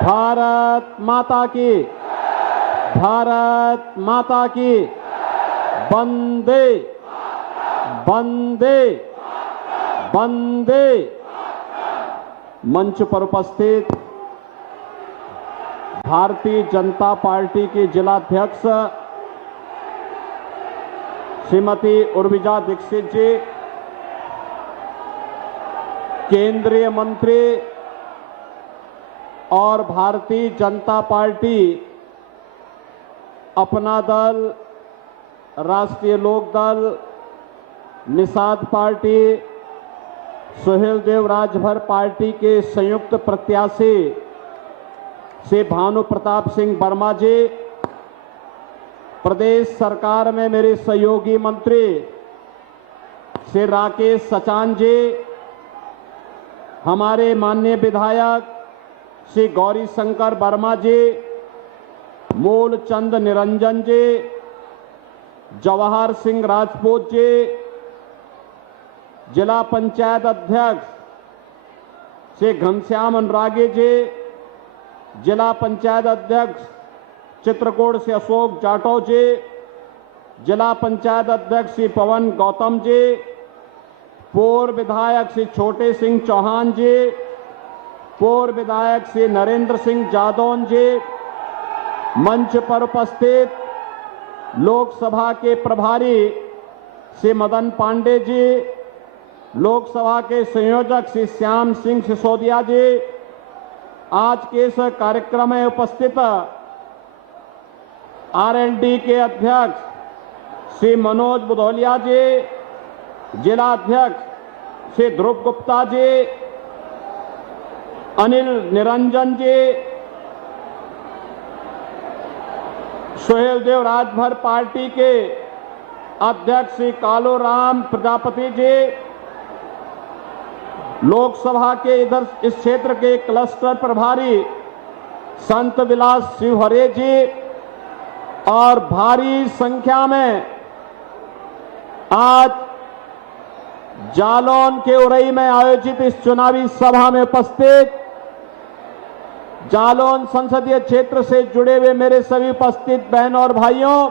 भारत माता की, भारत माता की, वंदे वंदे वंदे। मंच पर उपस्थित भारतीय जनता पार्टी की जिलाध्यक्ष श्रीमती उर्विजा दीक्षित जी, केंद्रीय मंत्री और भारतीय जनता पार्टी, अपना दल, राष्ट्रीय लोक दल, निषाद पार्टी, सुहेलदेव राजभर पार्टी के संयुक्त प्रत्याशी श्री भानु प्रताप सिंह वर्मा जी, प्रदेश सरकार में मेरे सहयोगी मंत्री श्री राकेश सचान जी, हमारे माननीय विधायक श्री गौरी शंकर वर्मा जी, मूलचंद निरंजन जी, जवाहर सिंह राजपूत जी, जिला पंचायत अध्यक्ष श्री घनश्याम अनुरागी जी, जिला पंचायत अध्यक्ष चित्रकूट से अशोक जाटव जी, जिला पंचायत अध्यक्ष श्री पवन गौतम जी, पूर्व विधायक श्री छोटे सिंह चौहान जी, पूर्व विधायक श्री नरेंद्र सिंह जादौन जी, मंच पर उपस्थित लोकसभा के प्रभारी श्री मदन पांडे जी, लोकसभा के संयोजक श्री श्याम सिंह सिसोदिया जी, आज के इस कार्यक्रम में उपस्थित आरएलडी के अध्यक्ष श्री मनोज बुधौलिया जी, जिला अध्यक्ष श्री ध्रुव गुप्ता जी, अनिल निरंजन जी, सुहेलदेव राजभर पार्टी के अध्यक्ष श्री कालूराम प्रजापति जी, लोकसभा के इधर इस क्षेत्र के क्लस्टर प्रभारी संत विलास शिवहरे जी, और भारी संख्या में आज जालौन के उरई में आयोजित इस चुनावी सभा में उपस्थित जालौन संसदीय क्षेत्र से जुड़े हुए मेरे सभी उपस्थित बहनों और भाइयों,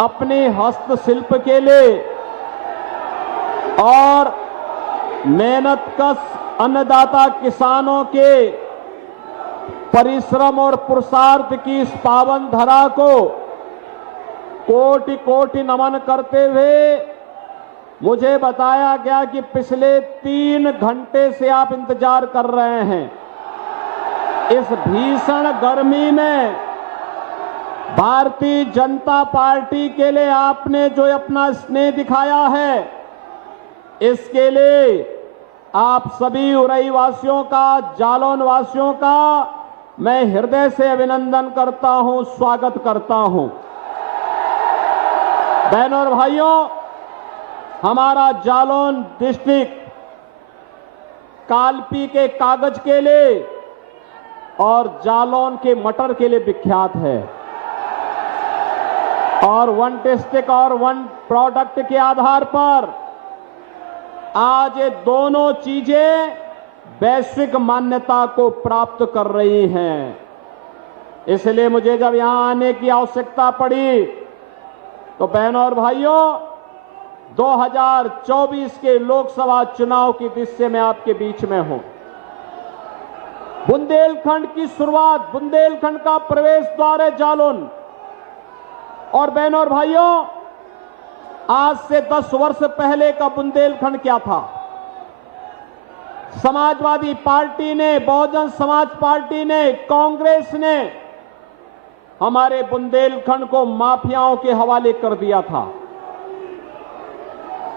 अपनी हस्तशिल्प के लिए और मेहनतकश अन्नदाता किसानों के परिश्रम और पुरुषार्थ की इस पावन धरा को कोटि कोटि नमन करते हुए मुझे बताया गया कि पिछले 3 घंटे से आप इंतजार कर रहे हैं। इस भीषण गर्मी में भारतीय जनता पार्टी के लिए आपने जो अपना स्नेह दिखाया है, इसके लिए आप सभी उरई वासियों का, जालौन वासियों का मैं हृदय से अभिनंदन करता हूं, स्वागत करता हूं। बहनों और भाइयों, हमारा जालौन डिस्ट्रिक्ट कालपी के कागज के लिए और जालौन के मटर के लिए विख्यात है, और वन डिस्ट्रिक्ट और वन प्रोडक्ट के आधार पर आज ये दोनों चीजें वैश्विक मान्यता को प्राप्त कर रही हैं। इसलिए मुझे जब यहां आने की आवश्यकता पड़ी तो बहनों और भाइयों, 2024 के लोकसभा चुनाव की दृश्य में आपके बीच में हूं। बुंदेलखंड की शुरुआत, बुंदेलखंड का प्रवेश द्वार है जालौन। और बहनों और भाइयों, आज से 10 वर्ष पहले का बुंदेलखंड क्या था? समाजवादी पार्टी ने, बहुजन समाज पार्टी ने, कांग्रेस ने हमारे बुंदेलखंड को माफियाओं के हवाले कर दिया था।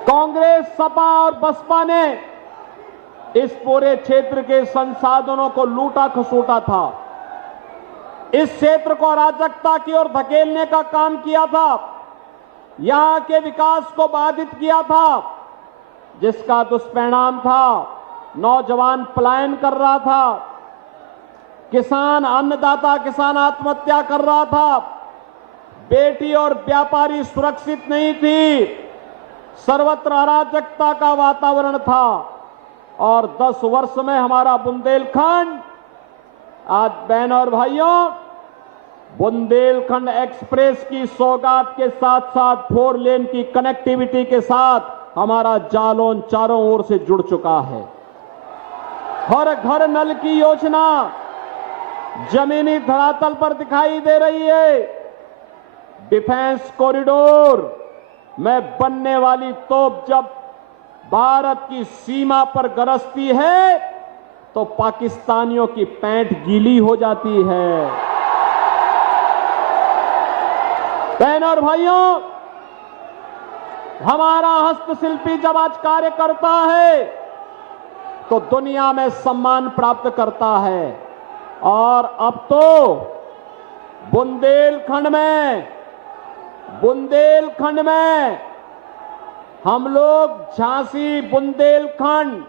कांग्रेस, सपा और बसपा ने इस पूरे क्षेत्र के संसाधनों को लूटा खसोटा था। इस क्षेत्र को अराजकता की ओर धकेलने का काम किया था, यहां के विकास को बाधित किया था, जिसका दुष्परिणाम था नौजवान पलायन कर रहा था, किसान, अन्नदाता किसान आत्महत्या कर रहा था, बेटी और व्यापारी सुरक्षित नहीं थी, सर्वत्र अराजकता का वातावरण था। और 10 वर्ष में हमारा बुंदेलखंड आज बहन और भाइयों, बुंदेलखंड एक्सप्रेस की सौगात के साथ साथ 4 लेन की कनेक्टिविटी के साथ हमारा जालौन चारों ओर से जुड़ चुका है। हर घर नल की योजना जमीनी धरातल पर दिखाई दे रही है। डिफेंस कॉरिडोर में बनने वाली तोप जब भारत की सीमा पर गरजती है तो पाकिस्तानियों की पैंट गीली हो जाती है। बहन और भाइयों, हमारा हस्तशिल्पी जब आज कार्य करता है तो दुनिया में सम्मान प्राप्त करता है। और अब तो बुंदेलखंड में हम लोग झांसी बुंदेलखंड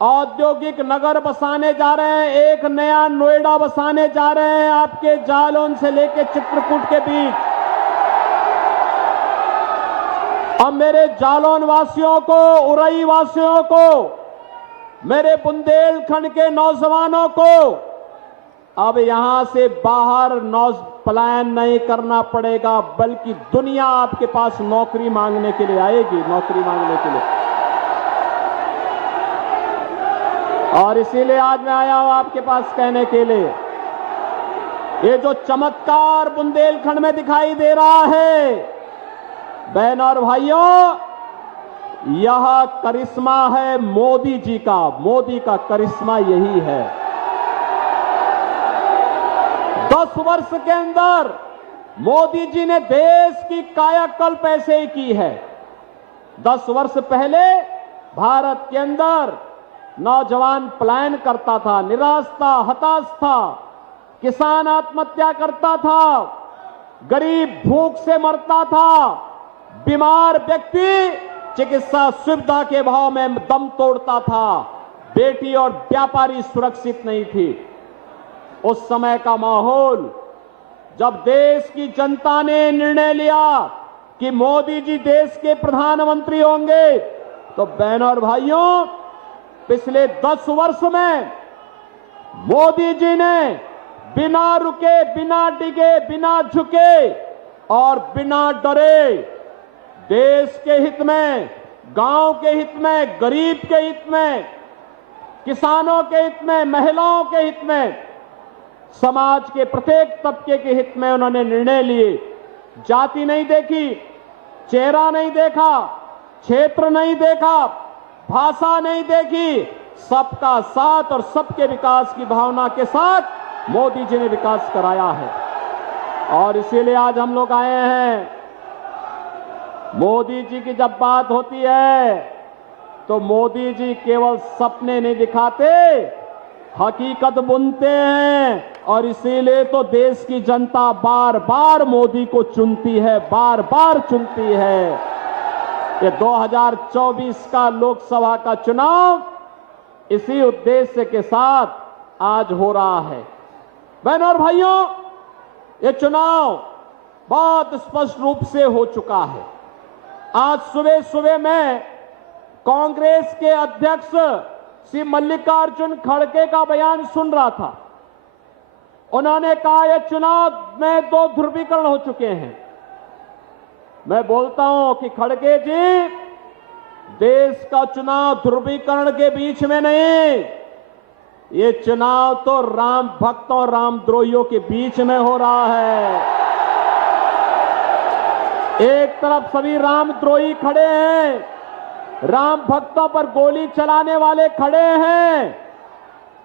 औद्योगिक नगर बसाने जा रहे हैं। एक नया नोएडा बसाने जा रहे हैं आपके जालौन से लेकर चित्रकूट के बीच। अब मेरे जालौन वासियों को, उरई वासियों को, मेरे बुंदेलखंड के नौजवानों को अब यहां से बाहर पलायन नहीं करना पड़ेगा, बल्कि दुनिया आपके पास नौकरी मांगने के लिए आएगी, नौकरी मांगने के लिए। और इसीलिए आज मैं आया हूं आपके पास कहने के लिए, ये जो चमत्कार बुंदेलखंड में दिखाई दे रहा है, बहन और भाइयों, यह करिश्मा है मोदी जी का। मोदी का करिश्मा यही है। 10 वर्ष के अंदर मोदी जी ने देश की कायाकल्प ऐसे ही की है। 10 वर्ष पहले भारत के अंदर नौजवान पलायन करता था, निराश था, हताश था, किसान आत्महत्या करता था, गरीब भूख से मरता था, बीमार व्यक्ति चिकित्सा सुविधा के अभाव में दम तोड़ता था, बेटी और व्यापारी सुरक्षित नहीं थी। उस समय का माहौल, जब देश की जनता ने निर्णय लिया कि मोदी जी देश के प्रधानमंत्री होंगे, तो बहनों और भाइयों, पिछले 10 वर्ष में मोदी जी ने बिना रुके, बिना डिगे, बिना झुके और बिना डरे देश के हित में, गांव के हित में, गरीब के हित में, किसानों के हित में, महिलाओं के हित में, समाज के प्रत्येक तबके के हित में उन्होंने निर्णय लिए। जाति नहीं देखी, चेहरा नहीं देखा, क्षेत्र नहीं देखा, भाषा नहीं देखी, सबका साथ और सबके विकास की भावना के साथ मोदी जी ने विकास कराया है। और इसीलिए आज हम लोग आए हैं। मोदी जी की जब बात होती है तो मोदी जी केवल सपने नहीं दिखाते, हकीकत बुनते हैं। और इसीलिए तो देश की जनता बार बार मोदी को चुनती है, बार बार चुनती है। ये 2024 का लोकसभा का चुनाव इसी उद्देश्य के साथ आज हो रहा है। बहनों और भाइयों, ये चुनाव बहुत स्पष्ट रूप से हो चुका है। आज सुबह सुबह मैं कांग्रेस के अध्यक्ष श्री मल्लिकार्जुन खड़गे का बयान सुन रहा था। उन्होंने कहा यह चुनाव में 2 ध्रुवीकरण हो चुके हैं। मैं बोलता हूं कि खड़गे जी, देश का चुनाव ध्रुवीकरण के बीच में नहीं, ये चुनाव तो राम भक्तों, रामद्रोहियों के बीच में हो रहा है। एक तरफ सभी रामद्रोही खड़े हैं, राम भक्तों पर गोली चलाने वाले खड़े हैं,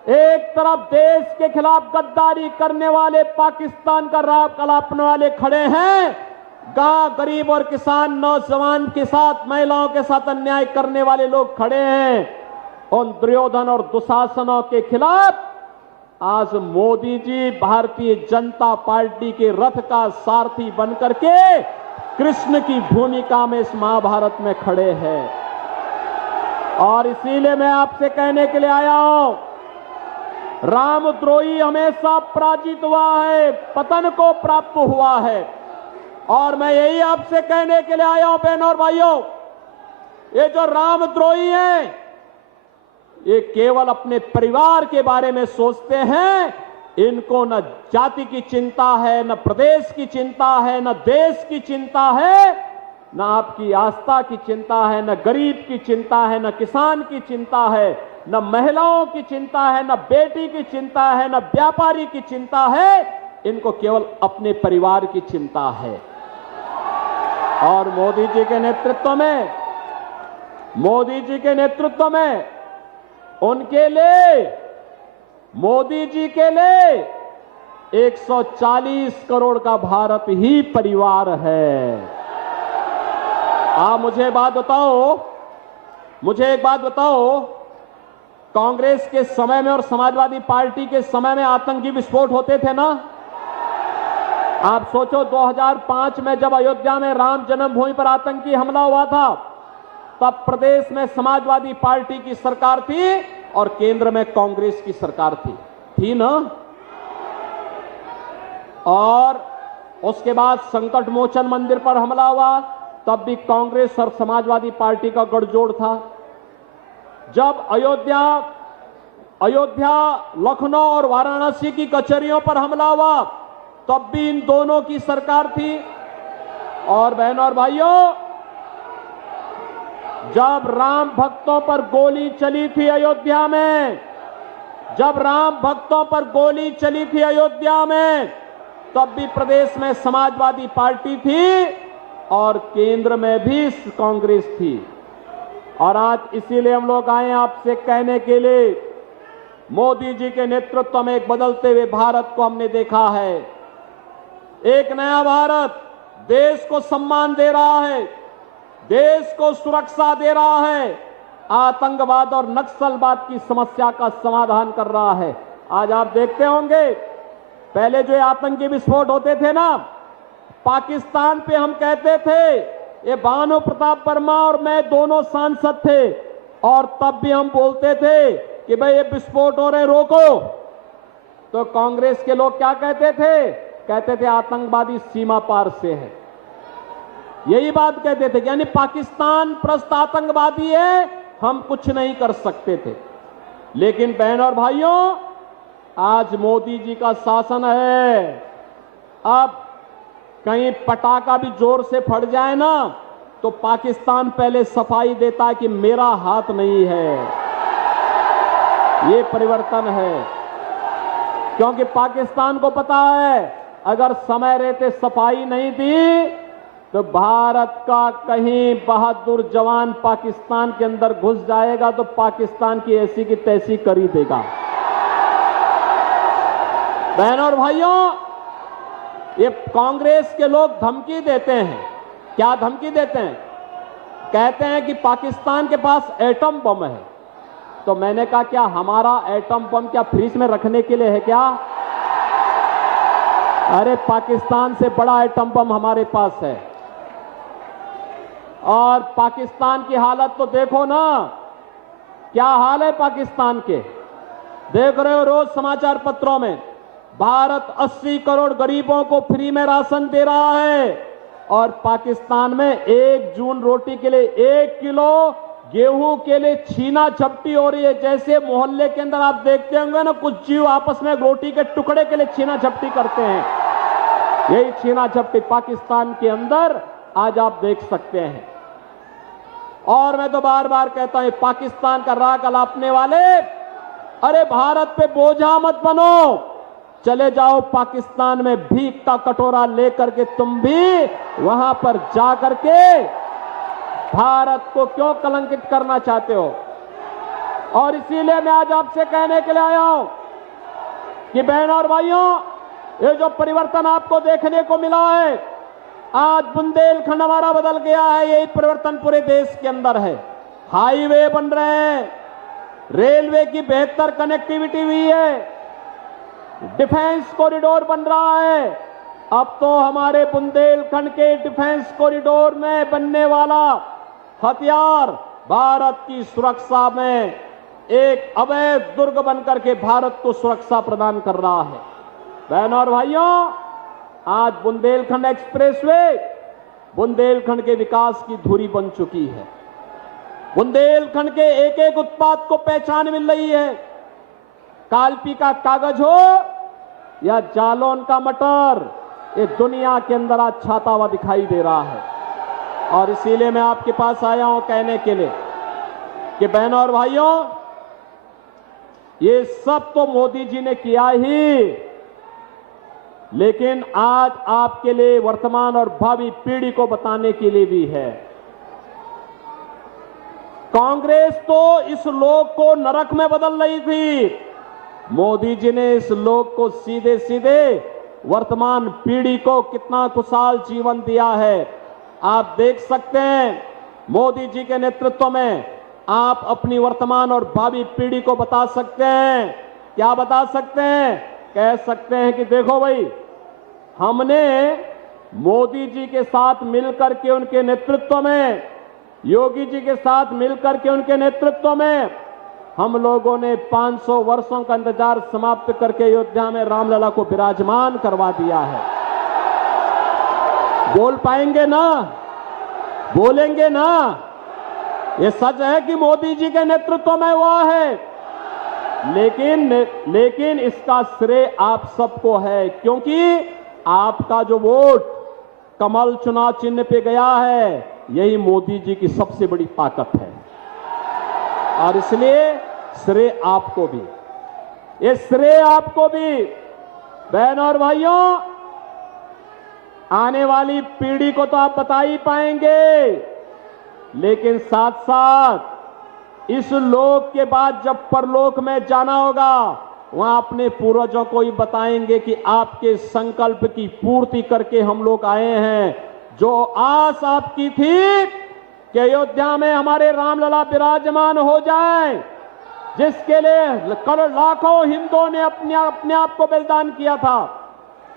एक तरफ देश के खिलाफ गद्दारी करने वाले, पाकिस्तान का राह कलापने वाले खड़े हैं, गांव गरीब और किसान, नौजवान के साथ, महिलाओं के साथ अन्याय करने वाले लोग खड़े हैं। उन दुर्योधन और दुशासनों के खिलाफ आज मोदी जी भारतीय जनता पार्टी के रथ का सारथी बनकर के कृष्ण की भूमिका में इस महाभारत में खड़े हैं। और इसीलिए मैं आपसे कहने के लिए आया हूं, रामद्रोही हमेशा पराजित हुआ है, पतन को प्राप्त हुआ है। और मैं यही आपसे कहने के लिए आया हूं बहनों और भाइयों, ये जो रामद्रोही हैं, ये केवल अपने परिवार के बारे में सोचते हैं। इनको न जाति की चिंता है, न प्रदेश की चिंता है, न देश की चिंता है, न आपकी आस्था की चिंता है, न गरीब की चिंता है, न किसान की चिंता है, न महिलाओं की चिंता है, न बेटी की चिंता है, न व्यापारी की चिंता है। इनको केवल अपने परिवार की चिंता है। और मोदी जी के नेतृत्व में उनके लिए, मोदी जी के लिए 140 करोड़ का भारत ही परिवार है। आप मुझे एक बात बताओ, कांग्रेस के समय में और समाजवादी पार्टी के समय में आतंकी विस्फोट होते थे ना? आप सोचो, 2005 में जब अयोध्या में राम जन्मभूमि पर आतंकी हमला हुआ था, तब प्रदेश में समाजवादी पार्टी की सरकार थी और केंद्र में कांग्रेस की सरकार थी ना? और उसके बाद संकट मोचन मंदिर पर हमला हुआ, तब भी कांग्रेस और समाजवादी पार्टी का गठजोड़ था। जब अयोध्या, लखनऊ और वाराणसी की कचहरियों पर हमला हुआ, तब भी इन दोनों की सरकार थी। और बहनों और भाइयों, जब राम भक्तों पर गोली चली थी अयोध्या में, तब भी प्रदेश में समाजवादी पार्टी थी और केंद्र में भी कांग्रेस थी। और आज इसीलिए हम लोग आए आपसे कहने के लिए, मोदी जी के नेतृत्व में एक बदलते हुए भारत को हमने देखा है। एक नया भारत देश को सम्मान दे रहा है, देश को सुरक्षा दे रहा है, आतंकवाद और नक्सलवाद की समस्या का समाधान कर रहा है। आज आप देखते होंगे, पहले जो आतंकी विस्फोट होते थे ना, पाकिस्तान पे हम कहते थे, ये भानु प्रताप वर्मा और मैं दोनों सांसद थे, और तब भी हम बोलते थे कि भाई ये विस्फोट हो रहे, रोको। तो कांग्रेस के लोग क्या कहते थे आतंकवादी सीमा पार से है, यही बात कहते थे, यानी पाकिस्तान प्रस्त आतंकवादी है, हम कुछ नहीं कर सकते थे। लेकिन बहनों और भाइयों, आज मोदी जी का शासन है। अब कहीं पटाखा भी जोर से फट जाए ना, तो पाकिस्तान पहले सफाई देता है कि मेरा हाथ नहीं है। ये परिवर्तन है, क्योंकि पाकिस्तान को पता है, अगर समय रहते सफाई नहीं दी तो भारत का कहीं बहादुर जवान पाकिस्तान के अंदर घुस जाएगा तो पाकिस्तान की ऐसी की तैसी कर ही देगा। बहनों और भाइयों, ये कांग्रेस के लोग धमकी देते हैं। क्या धमकी देते हैं? कहते हैं कि पाकिस्तान के पास एटम बम है। तो मैंने कहा, क्या हमारा एटम बम क्या फ्रीज में रखने के लिए है क्या? अरे पाकिस्तान से बड़ा एटम बम हमारे पास है। और पाकिस्तान की हालत तो देखो ना, क्या हाल है पाकिस्तान के। देख रहे हो रोज समाचार पत्रों में, भारत 80 करोड़ गरीबों को फ्री में राशन दे रहा है, और पाकिस्तान में 1 जून रोटी के लिए 1 किलो गेहूं के लिए छीना झपटी हो रही है। जैसे मोहल्ले के अंदर आप देखते होंगे ना, कुछ जीव आपस में रोटी के टुकड़े के लिए छीना झपटी करते हैं, यही छीना झपटी पाकिस्तान के अंदर आज आप देख सकते हैं। और मैं तो बार बार कहता हूं, पाकिस्तान का राग अलापने वाले, अरे भारत पे बोझा मत बनो, चले जाओ पाकिस्तान में भीख का कटोरा लेकर के तुम भी वहां पर जाकर के भारत को क्यों कलंकित करना चाहते हो। और इसीलिए मैं आज आपसे कहने के लिए आया हूं कि बहनों और भाइयों, ये जो परिवर्तन आपको देखने को मिला है, आज बुंदेलखंड हमारा बदल गया है, यही परिवर्तन पूरे देश के अंदर है। हाईवे बन रहे हैं, रेलवे की बेहतर कनेक्टिविटी हुई है, डिफेंस कॉरिडोर बन रहा है। अब तो हमारे बुंदेलखंड के डिफेंस कॉरिडोर में बनने वाला हथियार भारत की सुरक्षा में एक अवैध दुर्ग बनकर के भारत को सुरक्षा प्रदान कर रहा है। बहनों और भाइयों, आज बुंदेलखंड एक्सप्रेसवे बुंदेलखंड के विकास की धुरी बन चुकी है। बुंदेलखंड के एक एक उत्पाद को पहचान मिल रही है। कालपी का कागज हो या जालौन का मटर, ये दुनिया के अंदर आज छाता हुआ दिखाई दे रहा है। और इसीलिए मैं आपके पास आया हूं कहने के लिए कि बहनों और भाइयों, ये सब तो मोदी जी ने किया ही, लेकिन आज आपके लिए वर्तमान और भावी पीढ़ी को बताने के लिए भी है। कांग्रेस तो इस लोक को नरक में बदल रही थी, मोदी जी ने इस लोक को सीधे सीधे वर्तमान पीढ़ी को कितना खुशहाल जीवन दिया है। आप देख सकते हैं मोदी जी के नेतृत्व में आप अपनी वर्तमान और भावी पीढ़ी को बता सकते हैं। क्या बता सकते हैं? कह सकते हैं कि देखो भाई, हमने मोदी जी के साथ मिलकर के उनके नेतृत्व में, योगी जी के साथ मिलकर के उनके नेतृत्व में हम लोगों ने 500 वर्षों का इंतजार समाप्त करके अयोध्या में रामलला को विराजमान करवा दिया है। बोल पाएंगे ना? बोलेंगे ना? ये सच है कि मोदी जी के नेतृत्व में हुआ है, लेकिन इसका श्रेय आप सबको है, क्योंकि आपका जो वोट कमल चुनाव चिन्ह पे गया है, यही मोदी जी की सबसे बड़ी ताकत है। और इसलिए श्रेय आपको भी, ये श्रेय आपको भी। बहनों और भाइयों, आने वाली पीढ़ी को तो आप बता ही पाएंगे, लेकिन साथ साथ इस लोक के बाद जब परलोक में जाना होगा, वहां अपने पूर्वजों को ही बताएंगे कि आपके संकल्प की पूर्ति करके हम लोग आए हैं। जो आस आपकी थी कि अयोध्या में हमारे रामलला विराजमान हो जाए, जिसके लिए करोड़ लाखों हिंदुओं ने अपने आप को बलिदान किया था,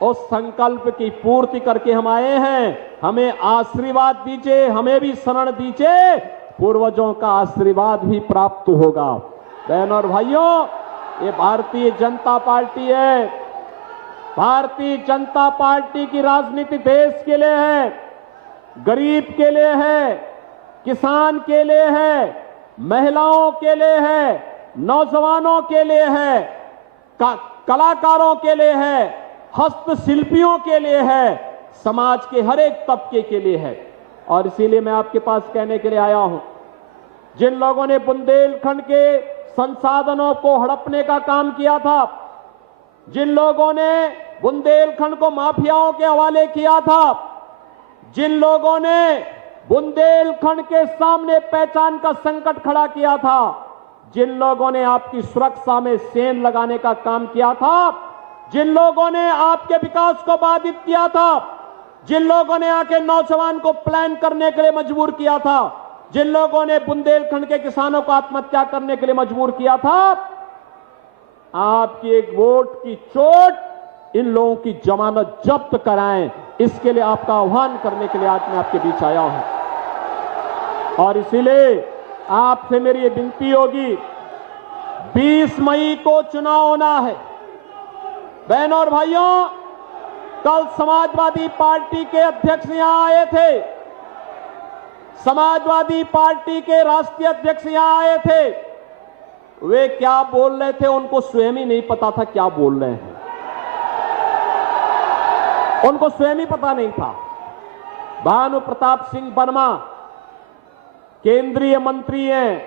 उस संकल्प की पूर्ति करके हम आए हैं। हमें आशीर्वाद दीजिए, हमें भी शरण दीजिए, पूर्वजों का आशीर्वाद भी प्राप्त होगा। बहनों और भाइयों, ये भारतीय जनता पार्टी है। भारतीय जनता पार्टी की राजनीति देश के लिए है, गरीब के लिए है, किसान के लिए है, महिलाओं के लिए है, नौजवानों के लिए है, कलाकारों के लिए है, हस्तशिल्पियों के लिए है, समाज के हर एक तबके के लिए है। और इसीलिए मैं आपके पास कहने के लिए आया हूं, जिन लोगों ने बुंदेलखंड के संसाधनों को हड़पने का काम किया था, जिन लोगों ने बुंदेलखंड को माफियाओं के हवाले किया था, जिन लोगों ने बुंदेलखंड के सामने पहचान का संकट खड़ा किया था, जिन लोगों ने आपकी सुरक्षा में सेंध लगाने का काम किया था, जिन लोगों ने आपके विकास को बाधित किया था, जिन लोगों ने आके नौजवान को प्लान करने के लिए मजबूर किया था, जिन लोगों ने बुंदेलखंड के किसानों को आत्महत्या करने के लिए मजबूर किया था, आपकी एक वोट की चोट इन लोगों की जमानत जब्त कराएं, इसके लिए आपका आह्वान करने के लिए आज मैं आपके बीच आया हूं। और इसीलिए आपसे मेरी ये विनती होगी, 20 मई को चुनाव होना है। बहनों और भाइयों, कल समाजवादी पार्टी के अध्यक्ष यहां आए थे, समाजवादी पार्टी के राष्ट्रीय अध्यक्ष यहां आए थे। वे क्या बोल रहे थे उनको स्वयं ही नहीं पता था क्या बोल रहे हैं, उनको स्वयं ही पता नहीं था। भानु प्रताप सिंह वर्मा केंद्रीय मंत्री हैं,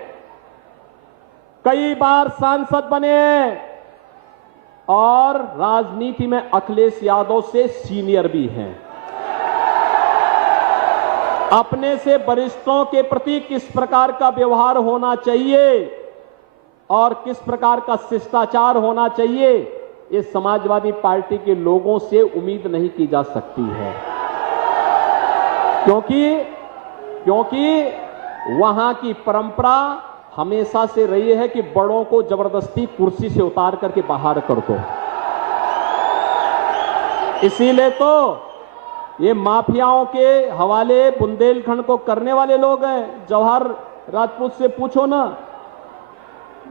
कई बार सांसद बने हैं और राजनीति में अखिलेश यादव से सीनियर भी हैं। अपने से वरिष्ठों के प्रति किस प्रकार का व्यवहार होना चाहिए और किस प्रकार का शिष्टाचार होना चाहिए, ये समाजवादी पार्टी के लोगों से उम्मीद नहीं की जा सकती है, क्योंकि वहां की परंपरा हमेशा से रही है कि बड़ों को जबरदस्ती कुर्सी से उतार करके बाहर कर दो। इसीलिए तो ये माफियाओं के हवाले बुंदेलखंड को करने वाले लोग हैं। जवाहर राजपूत से पूछो ना,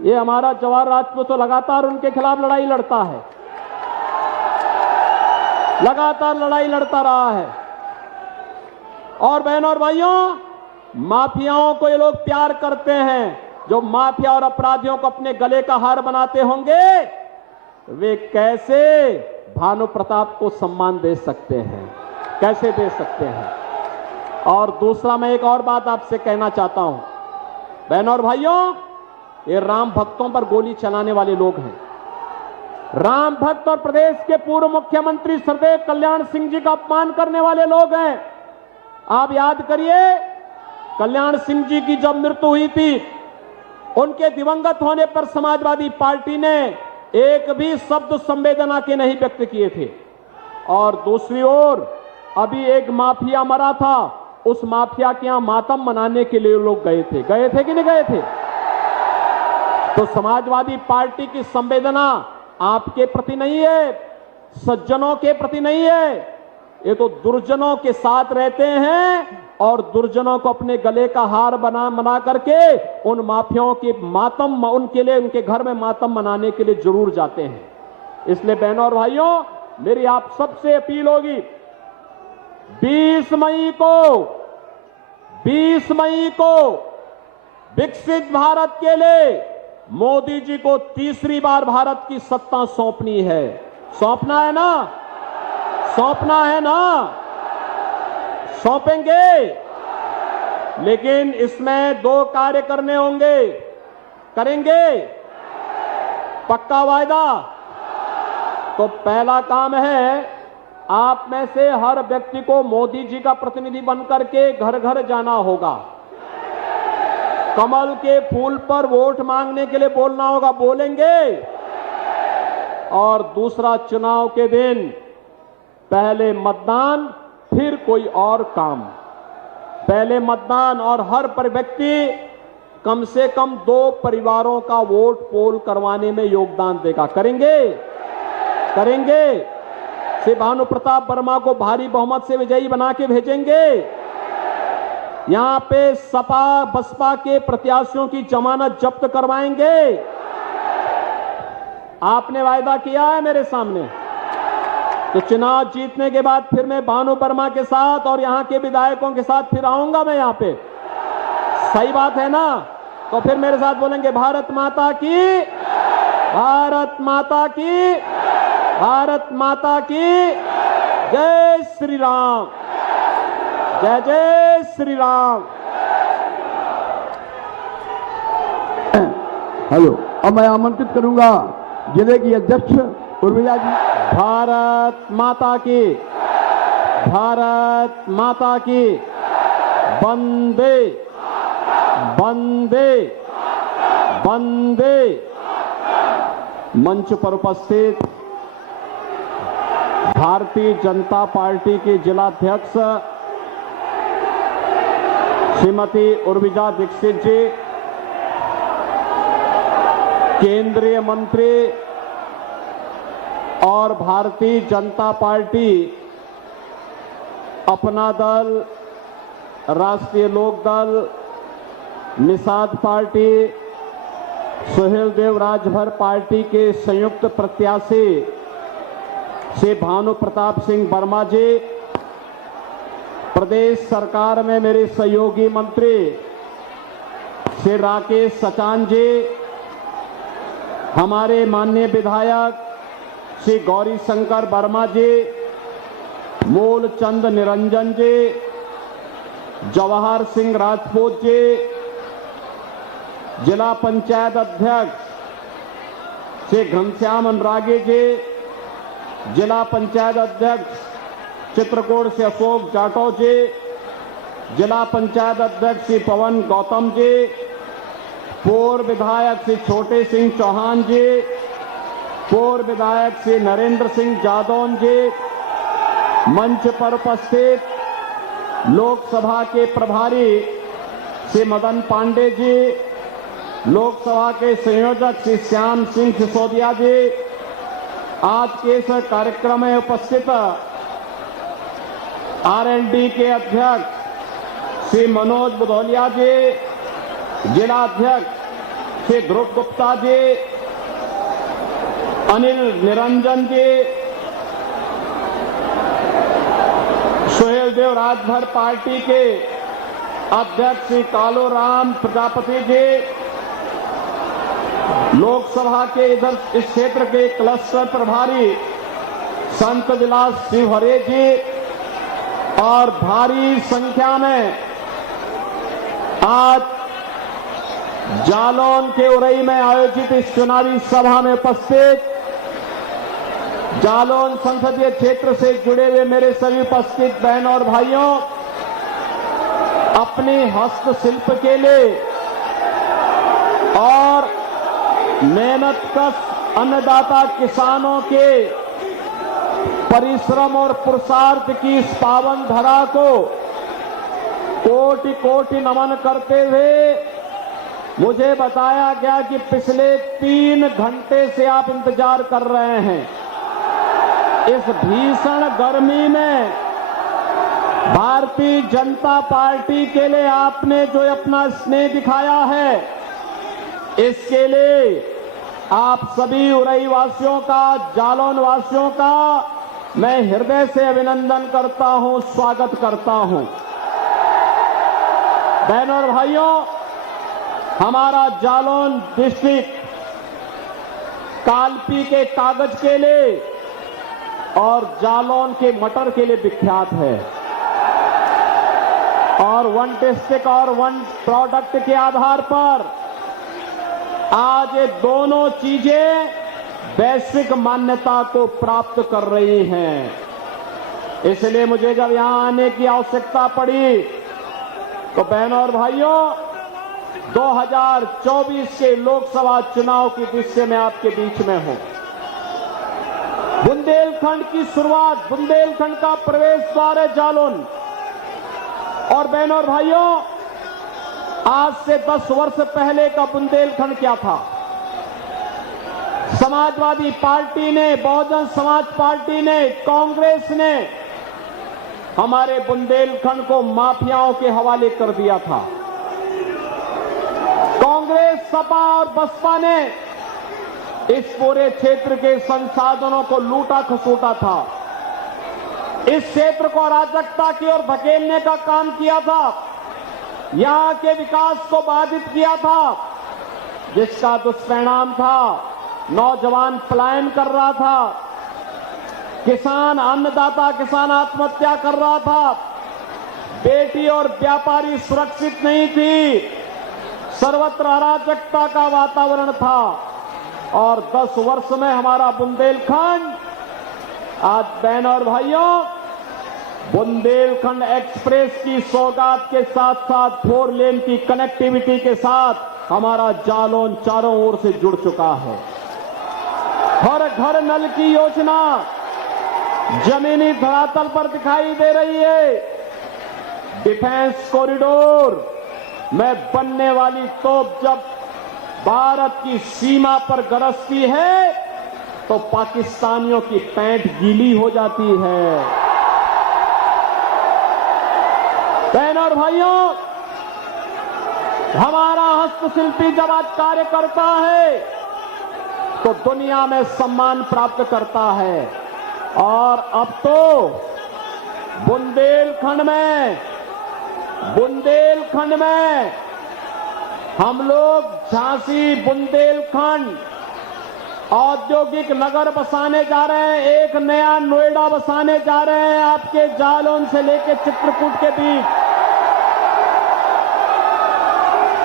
ये हमारा जवाहर राजपूत तो लगातार उनके खिलाफ लड़ाई लड़ता है, लगातार लड़ाई लड़ता रहा है। और बहनों और भाइयों, माफियाओं को ये लोग प्यार करते हैं, जो माफिया और अपराधियों को अपने गले का हार बनाते होंगे, वे कैसे भानु प्रताप को सम्मान दे सकते हैं, कैसे दे सकते हैं। और दूसरा, मैं एक और बात आपसे कहना चाहता हूं, बहनों और भाइयों, ये राम भक्तों पर गोली चलाने वाले लोग हैं। राम भक्त और प्रदेश के पूर्व मुख्यमंत्री सरदेव कल्याण सिंह जी का अपमान करने वाले लोग हैं। आप याद करिए, कल्याण सिंह जी की जब मृत्यु हुई थी, उनके दिवंगत होने पर समाजवादी पार्टी ने एक भी शब्द संवेदना के नहीं व्यक्त किए थे। और दूसरी ओर अभी एक माफिया मरा था, उस माफिया के यहां मातम मनाने के लिए लोग गए थे कि नहीं गए थे? तो समाजवादी पार्टी की संवेदना आपके प्रति नहीं है, सज्जनों के प्रति नहीं है, ये तो दुर्जनों के साथ रहते हैं और दुर्जनों को अपने गले का हार बना करके उन माफियाओं की मातम, उनके लिए, उनके घर में मातम मनाने के लिए जरूर जाते हैं। इसलिए बहनों और भाइयों, मेरी आप सबसे अपील होगी, 20 मई को विकसित भारत के लिए मोदी जी को तीसरी बार भारत की सत्ता सौंपनी है। सौंपना है ना? सौंपना है ना? सौंपेंगे, लेकिन इसमें 2 कार्य करने होंगे। करेंगे? पक्का वायदा? तो पहला काम है, आप में से हर व्यक्ति को मोदी जी का प्रतिनिधि बनकर के घर घर जाना होगा, कमल के फूल पर वोट मांगने के लिए बोलना होगा। बोलेंगे? और दूसरा, चुनाव के दिन पहले मतदान, फिर कोई और काम। पहले मतदान, और हर व्यक्ति कम से कम 2 परिवारों का वोट पोल करवाने में योगदान देगा। करेंगे? करेंगे? श्री भानु प्रताप वर्मा को भारी बहुमत से विजयी बना के भेजेंगे। यहां पे सपा बसपा के प्रत्याशियों की जमानत जब्त करवाएंगे। आपने वायदा किया है मेरे सामने। तो चुनाव जीतने के बाद फिर मैं भानु वर्मा के साथ और यहां के विधायकों के साथ फिर आऊंगा मैं यहां पे। सही बात है ना? तो फिर मेरे साथ बोलेंगे, भारत माता की, भारत माता की, भारत माता की जय श्री राम, जय जय श्री राम। हेलो, अब मैं आमंत्रित करूंगा जिले की अध्यक्ष उर्मिला जी। भारत माता की, भारत माता की, वंदे वंदे वंदे। मंच पर उपस्थित भारतीय जनता पार्टी के जिलाध्यक्ष श्रीमती उर्मिला दीक्षित जी, केंद्रीय मंत्री और भारतीय जनता पार्टी, अपना दल, राष्ट्रीय लोक दल, निषाद पार्टी, सुहेल देव राजभर पार्टी के संयुक्त प्रत्याशी श्री भानु प्रताप सिंह वर्मा जी, प्रदेश सरकार में मेरे सहयोगी मंत्री श्री राकेश सचान जी, हमारे माननीय विधायक श्री गौरी शंकर वर्मा जी, मूलचंद निरंजन जी, जवाहर सिंह राजपूत जी, जिला पंचायत अध्यक्ष श्री घनश्याम अनुरागी जी, जिला पंचायत अध्यक्ष चित्रकूट से अशोक जाटव जी, जिला पंचायत अध्यक्ष श्री पवन गौतम जी, पूर्व विधायक श्री छोटे सिंह चौहान जी, पूर्व विधायक श्री नरेंद्र सिंह जादौन जी, मंच पर उपस्थित लोकसभा के प्रभारी श्री मदन पांडे जी, लोकसभा के संयोजक श्री श्याम सिंह सिसोदिया जी, आज के इस कार्यक्रम में उपस्थित आरएलडी के अध्यक्ष श्री मनोज बुधौलिया जी, जिला अध्यक्ष श्री ध्रुव गुप्ता जी, अनिल निरंजन जी, सुहेल देव राजभर पार्टी के अध्यक्ष श्री कालूराम प्रजापति जी, लोकसभा के इधर इस क्षेत्र के क्लस्टर प्रभारी संत विलास शिवहरे जी और भारी संख्या में आज जालौन के उरई में आयोजित इस चुनावी सभा में उपस्थित जालौन संसदीय क्षेत्र से जुड़े हुए मेरे सभी उपस्थित बहन और भाइयों, अपनी हस्तशिल्प के लिए और मेहनतकश अन्नदाता किसानों के परिश्रम और पुरुषार्थ की इस पावन धरा को कोटि कोटि नमन करते हुए मुझे बताया गया कि पिछले 3 घंटे से आप इंतजार कर रहे हैं। इस भीषण गर्मी में भारतीय जनता पार्टी के लिए आपने जो अपना स्नेह दिखाया है, इसके लिए आप सभी उरई वासियों का, जालौन वासियों का मैं हृदय से अभिनंदन करता हूं, स्वागत करता हूं। बहनों और भाइयों, हमारा जालौन डिस्ट्रिक्ट कालपी के कागज के लिए और जालौन के मटर के लिए विख्यात है और वन डिस्ट्रिक्ट और वन प्रोडक्ट के आधार पर आज ये दोनों चीजें वैश्विक मान्यता को प्राप्त कर रही हैं। इसलिए मुझे जब यहां आने की आवश्यकता पड़ी तो बहनों और भाइयों, 2024 के लोकसभा चुनाव की दृश्य में आपके बीच में हूं। बुंदेलखंड की शुरुआत, बुंदेलखंड का प्रवेश द्वार है जालौन। और बहनों और भाइयों, आज से 10 वर्ष पहले का बुंदेलखंड क्या था? समाजवादी पार्टी ने, बहुजन समाज पार्टी ने, कांग्रेस ने हमारे बुंदेलखंड को माफियाओं के हवाले कर दिया था। कांग्रेस, सपा और बसपा ने इस पूरे क्षेत्र के संसाधनों को लूटा खसूटा था। इस क्षेत्र को अराजकता की ओर धकेलने का काम किया था, यहां के विकास को बाधित किया था, जिसका दुष्परिणाम था नौजवान पलायन कर रहा था, किसान, अन्नदाता किसान आत्महत्या कर रहा था, बेटी और व्यापारी सुरक्षित नहीं थी, सर्वत्र अराजकता का वातावरण था। और 10 वर्ष में हमारा बुंदेलखंड आज, बहनों और भाइयों, बुंदेलखंड एक्सप्रेस की सौगात के साथ साथ 4 लेन की कनेक्टिविटी के साथ हमारा जालौन चारों ओर से जुड़ चुका है। हर घर नल की योजना जमीनी धरातल पर दिखाई दे रही है। डिफेंस कॉरिडोर में बनने वाली तोप जब भारत की सीमा पर गरजती है तो पाकिस्तानियों की पैंट गीली हो जाती है। बहनों और भाइयों, हमारा हस्तशिल्पी जब आज कार्य करता है तो दुनिया में सम्मान प्राप्त करता है। और अब तो बुंदेलखंड में हम लोग झांसी बुंदेलखंड औद्योगिक नगर बसाने जा रहे हैं, एक नया नोएडा बसाने जा रहे हैं आपके जालौन से लेकर चित्रकूट के बीच।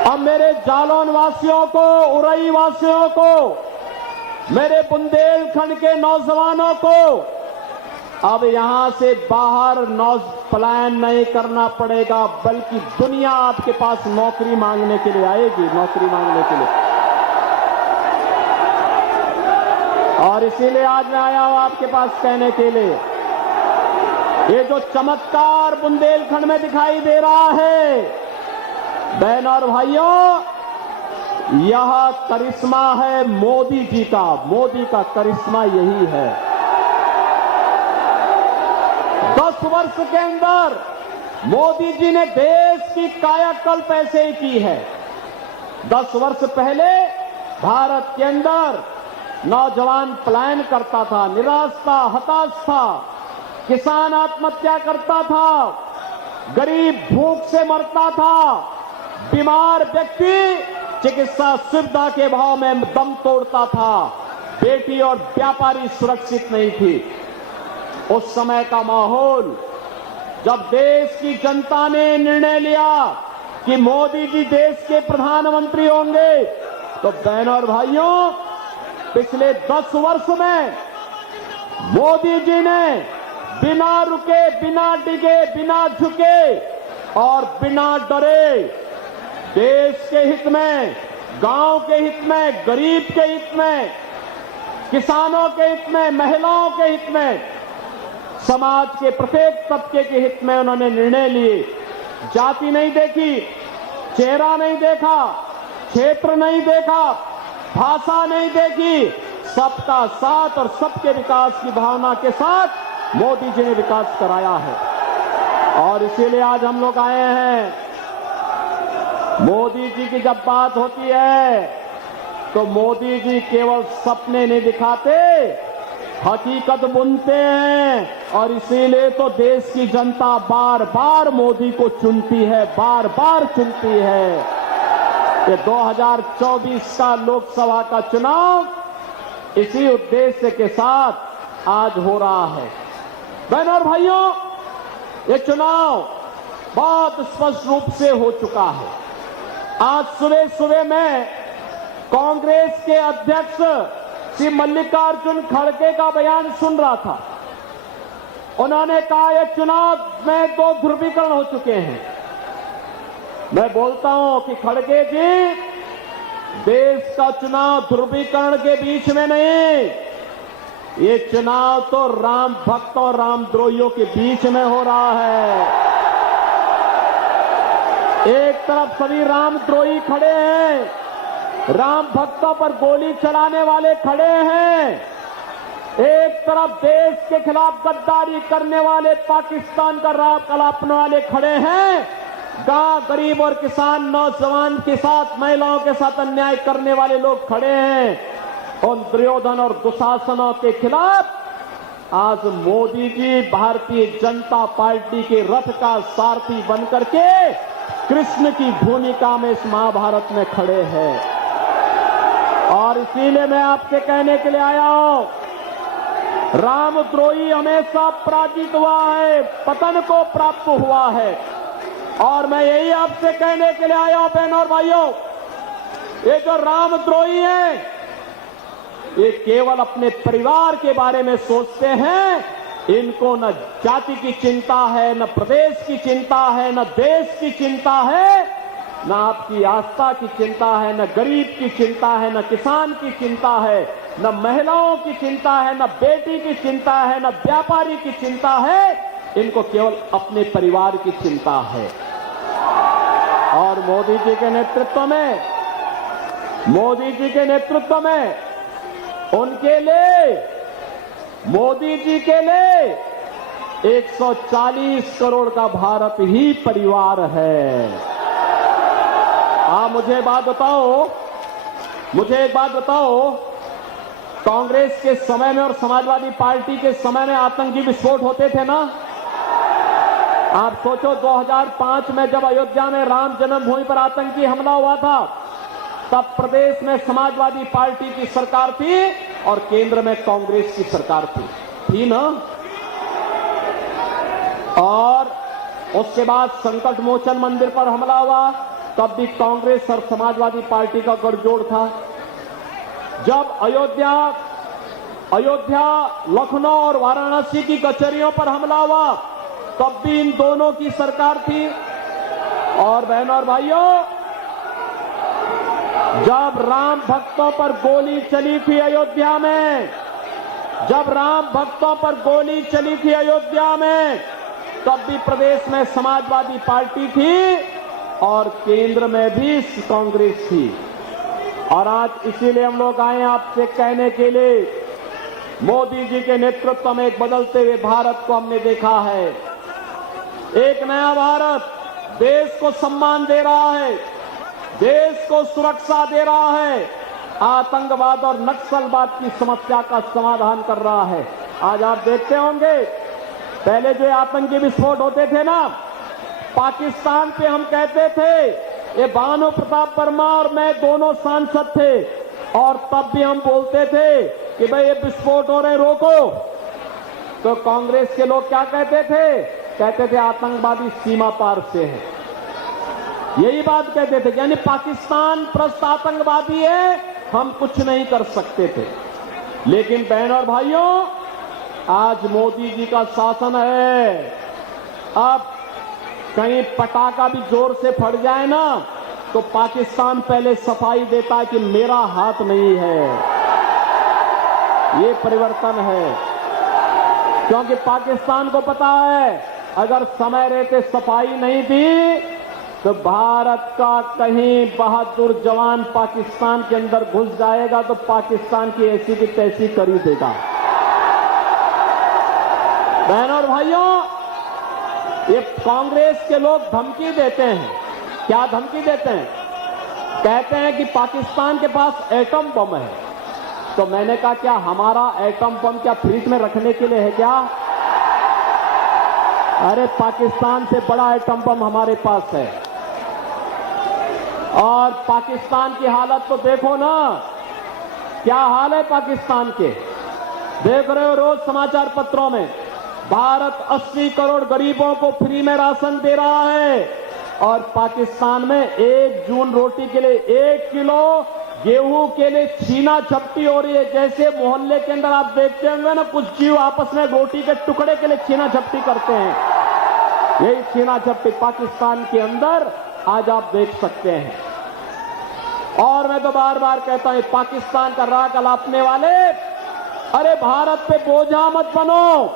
अब मेरे जालौन वासियों को, उरई वासियों को, मेरे बुंदेलखंड के नौजवानों को अब यहां से बाहर पलायन नहीं करना पड़ेगा, बल्कि दुनिया आपके पास नौकरी मांगने के लिए आएगी, नौकरी मांगने के लिए। और इसीलिए आज मैं आया हूं आपके पास कहने के लिए, ये जो चमत्कार बुंदेलखंड में दिखाई दे रहा है, बहनों और भाइयों, यह करिश्मा है मोदी जी का। मोदी का करिश्मा यही है। 10 वर्ष के अंदर मोदी जी ने देश की कायाकल्प ऐसे ही की है। 10 वर्ष पहले भारत के अंदर नौजवान पलायन करता था, निराश था, हताश था, किसान आत्महत्या करता था, गरीब भूख से मरता था, बीमार व्यक्ति चिकित्सा सुविधा के भाव में दम तोड़ता था, बेटी और व्यापारी सुरक्षित नहीं थी। उस समय का माहौल, जब देश की जनता ने निर्णय लिया कि मोदी जी देश के प्रधानमंत्री होंगे, तो बहनों और भाइयों, पिछले 10 वर्ष में मोदी जी ने बिना रुके, बिना डिगे, बिना झुके और बिना डरे देश के हित में, गांव के हित में, गरीब के हित में, किसानों के हित में, महिलाओं के हित में, समाज के प्रत्येक तबके के हित में उन्होंने निर्णय लिए। जाति नहीं देखी, चेहरा नहीं देखा, क्षेत्र नहीं देखा, भाषा नहीं देखी, सबका साथ और सबके विकास की भावना के साथ मोदी जी ने विकास कराया है। और इसीलिए आज हम लोग आए हैं। मोदी जी की जब बात होती है तो मोदी जी केवल सपने नहीं दिखाते, हकीकत बुनते हैं। और इसीलिए तो देश की जनता बार बार मोदी को चुनती है, बार बार चुनती है। ये 2024 का लोकसभा का चुनाव इसी उद्देश्य के साथ आज हो रहा है। बहनों और भाइयों, ये चुनाव बहुत स्पष्ट रूप से हो चुका है। आज सुबह सुबह मैं कांग्रेस के अध्यक्ष श्री मल्लिकार्जुन खड़गे का बयान सुन रहा था। उन्होंने कहा ये चुनाव में 2 ध्रुवीकरण हो चुके हैं। मैं बोलता हूं कि खड़गे जी, देश का चुनाव ध्रुवीकरण के बीच में नहीं, ये चुनाव तो राम भक्त और रामद्रोहियों के बीच में हो रहा है। एक तरफ सभी रामद्रोही खड़े हैं, राम भक्तों पर गोली चलाने वाले खड़े हैं, एक तरफ देश के खिलाफ गद्दारी करने वाले, पाकिस्तान का राह कलापने वाले खड़े हैं, गांव गरीब और किसान नौजवान के साथ, महिलाओं के साथ अन्याय करने वाले लोग खड़े हैं। उन दुर्योधन और दुशासनों के खिलाफ आज मोदी जी भारतीय जनता पार्टी के रथ का सारथी बनकर के कृष्ण की भूमिका में इस महाभारत में खड़े हैं। और इसीलिए मैं आपसे कहने के लिए आया हूं, रामद्रोही हमेशा पराजित हुआ है, पतन को प्राप्त हुआ है। और मैं यही आपसे कहने के लिए आया हूं बहनों और भाइयों, ये जो रामद्रोही हैं, ये केवल अपने परिवार के बारे में सोचते हैं। इनको न जाति की चिंता है, न प्रदेश की चिंता है, न देश की चिंता है, न आपकी आस्था की चिंता है, न गरीब की चिंता है, न किसान की चिंता है, न महिलाओं की चिंता है, न बेटी की चिंता है, न व्यापारी की चिंता है। इनको केवल अपने परिवार की चिंता है। और मोदी जी के नेतृत्व में, मोदी जी के नेतृत्व में उनके लिए, मोदी जी के लिए 140 करोड़ का भारत ही परिवार है। मुझे एक बात बताओ, कांग्रेस के समय में और समाजवादी पार्टी के समय में आतंकी विस्फोट होते थे ना? आप सोचो, 2005 में जब अयोध्या में राम जन्मभूमि पर आतंकी हमला हुआ था, तब प्रदेश में समाजवादी पार्टी की सरकार थी और केंद्र में कांग्रेस की सरकार थी ना? और उसके बाद संकट मोचन मंदिर पर हमला हुआ, तब भी कांग्रेस और समाजवादी पार्टी का गठजोड़ था। जब अयोध्या, लखनऊ और वाराणसी की कचहरियों पर हमला हुआ, तब भी इन दोनों की सरकार थी। और बहनों और भाइयों, जब राम भक्तों पर गोली चली थी अयोध्या में, जब राम भक्तों पर गोली चली थी अयोध्या में, तब भी प्रदेश में समाजवादी पार्टी थी और केंद्र में भी कांग्रेस थी। और आज इसीलिए हम लोग आए आपसे कहने के लिए, मोदी जी के नेतृत्व में एक बदलते हुए भारत को हमने देखा है। एक नया भारत देश को सम्मान दे रहा है, देश को सुरक्षा दे रहा है, आतंकवाद और नक्सलवाद की समस्या का समाधान कर रहा है। आज आप देखते होंगे, पहले जो आतंकी विस्फोट होते थे ना, पाकिस्तान पे हम कहते थे, ये भानु प्रताप वर्मा और मैं दोनों सांसद थे, और तब भी हम बोलते थे कि भाई ये विस्फोट हो रहे, रोको। तो कांग्रेस के लोग क्या कहते थे? कहते थे आतंकवादी सीमा पार से है, यही बात कहते थे। यानी पाकिस्तान प्रस्त आतंकवादी है, हम कुछ नहीं कर सकते थे। लेकिन बहनों और भाइयों, आज मोदी जी का शासन है। अब कहीं पटाखा भी जोर से फट जाए ना, तो पाकिस्तान पहले सफाई देता है कि मेरा हाथ नहीं है। ये परिवर्तन है, क्योंकि पाकिस्तान को पता है अगर समय रहते सफाई नहीं दी तो भारत का कहीं बहादुर जवान पाकिस्तान के अंदर घुस जाएगा तो पाकिस्तान की ऐसी की तैसी कर ही देगा। बहनों और भाइयों, ये कांग्रेस के लोग धमकी देते हैं। क्या धमकी देते हैं? कहते हैं कि पाकिस्तान के पास एटम बम है। तो मैंने कहा क्या हमारा एटम बम क्या फ्रिज में रखने के लिए है क्या? अरे पाकिस्तान से बड़ा एटम बम हमारे पास है। और पाकिस्तान की हालत तो देखो ना, क्या हाल है पाकिस्तान के। देख रहे हो रोज समाचार पत्रों में, भारत 80 करोड़ गरीबों को फ्री में राशन दे रहा है, और पाकिस्तान में 1 जून रोटी के लिए 1 किलो गेहूं के लिए छीना झपटी हो रही है। जैसे मोहल्ले के अंदर आप देखते होंगे ना, कुछ जीव आपस में रोटी के टुकड़े के लिए छीना झपटी करते हैं, यही छीना झपटी पाकिस्तान के अंदर आज आप देख सकते हैं। और मैं तो बार बार कहता हूं, पाकिस्तान का राग अलापने वाले, अरे भारत पे बोझा मत बनो।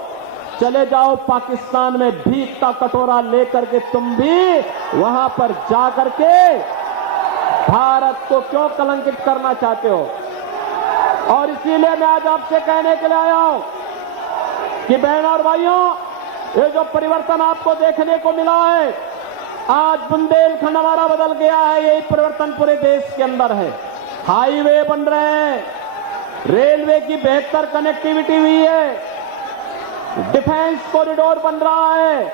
चले जाओ पाकिस्तान में भीख का कटोरा लेकर के, तुम भी वहां पर जाकर के भारत को क्यों कलंकित करना चाहते हो। और इसीलिए मैं आज आपसे कहने के लिए आया हूं कि बहनों और भाइयों, ये जो परिवर्तन आपको देखने को मिला है, आज बुंदेलखंड हमारा बदल गया है। यही परिवर्तन पूरे देश के अंदर है। हाईवे बन रहे हैं, रेलवे की बेहतर कनेक्टिविटी हुई है, डिफेंस कॉरिडोर बन रहा है।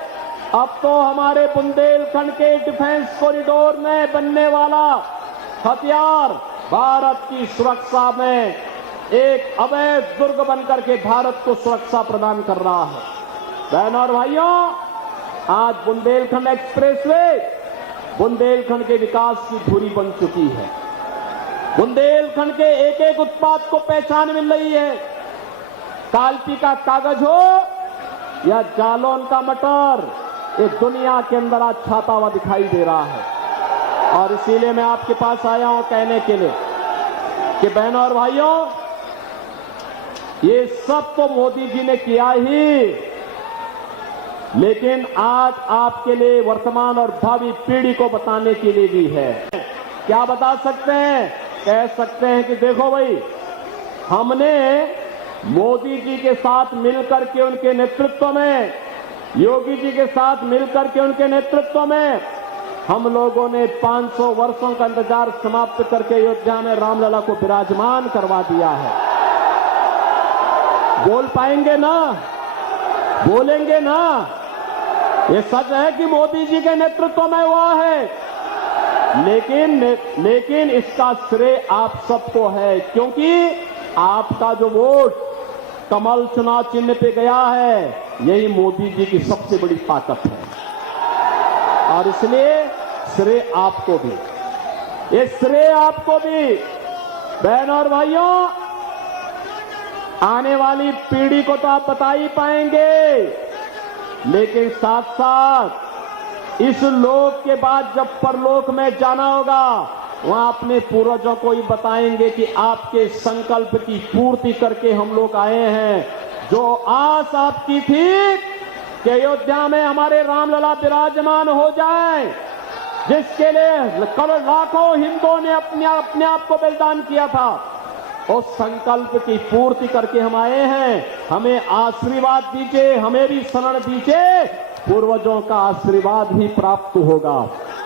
अब तो हमारे बुंदेलखंड के डिफेंस कॉरिडोर में बनने वाला हथियार भारत की सुरक्षा में एक अवैध दुर्ग बनकर के भारत को सुरक्षा प्रदान कर रहा है। बहनों और भाइयों, आज बुंदेलखंड एक्सप्रेसवे बुंदेलखंड के विकास की धुरी बन चुकी है। बुंदेलखंड के एक एक उत्पाद को पहचान मिल रही है। कालपी का कागज हो या जालौन का मटर, ये दुनिया के अंदर आज छाता हुआ दिखाई दे रहा है। और इसीलिए मैं आपके पास आया हूं कहने के लिए कि बहनों और भाइयों, ये सब तो मोदी जी ने किया ही, लेकिन आज आपके लिए वर्तमान और भावी पीढ़ी को बताने के लिए भी है। क्या बता सकते हैं? कह सकते हैं कि देखो भाई, हमने मोदी जी के साथ मिलकर के उनके नेतृत्व में, योगी जी के साथ मिलकर के उनके नेतृत्व में हम लोगों ने 500 वर्षों का इंतजार समाप्त करके अयोध्या में रामलला को विराजमान करवा दिया है। बोल पाएंगे ना? बोलेंगे ना? ये सच है कि मोदी जी के नेतृत्व में हुआ है, लेकिन इसका श्रेय आप सबको है, क्योंकि आपका जो वोट कमल चुनाव चिन्ह पे गया है, यही मोदी जी की सबसे बड़ी ताकत है। और इसलिए श्रेय आपको भी, ये श्रेय आपको भी। बहनों और भाइयों, आने वाली पीढ़ी को तो आप बता ही पाएंगे, लेकिन साथ साथ इस लोक के बाद जब परलोक में जाना होगा, वहां अपने पूर्वजों को ही बताएंगे कि आपके संकल्प की पूर्ति करके हम लोग आए हैं। जो आस आपकी थी कि अयोध्या में हमारे रामलला विराजमान हो जाए, जिसके लिए कल लाखों हिंदुओं ने अपने आप को बलिदान किया था, उस संकल्प की पूर्ति करके हम आए हैं। हमें आशीर्वाद दीजिए, हमें भी शरण दीजिए, पूर्वजों का आशीर्वाद ही प्राप्त होगा।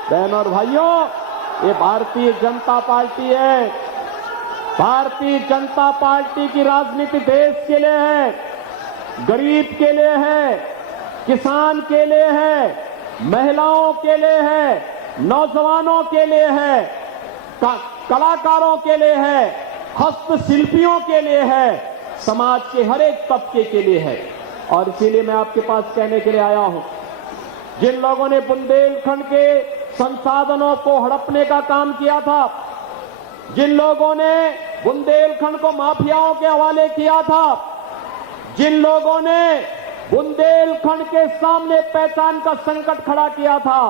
बहनों और भाइयों, ये भारतीय जनता पार्टी है। भारतीय जनता पार्टी की राजनीति देश के लिए है, गरीब के लिए है, किसान के लिए है, महिलाओं के लिए है, नौजवानों के लिए है, कलाकारों के लिए है, हस्तशिल्पियों के लिए है, समाज के हर एक तबके के लिए है। और इसीलिए मैं आपके पास कहने के लिए आया हूं, जिन लोगों ने बुंदेलखंड के संसाधनों को हड़पने का काम किया था, जिन लोगों ने बुंदेलखंड को माफियाओं के हवाले किया था, जिन लोगों ने बुंदेलखंड के सामने पहचान का संकट खड़ा किया था,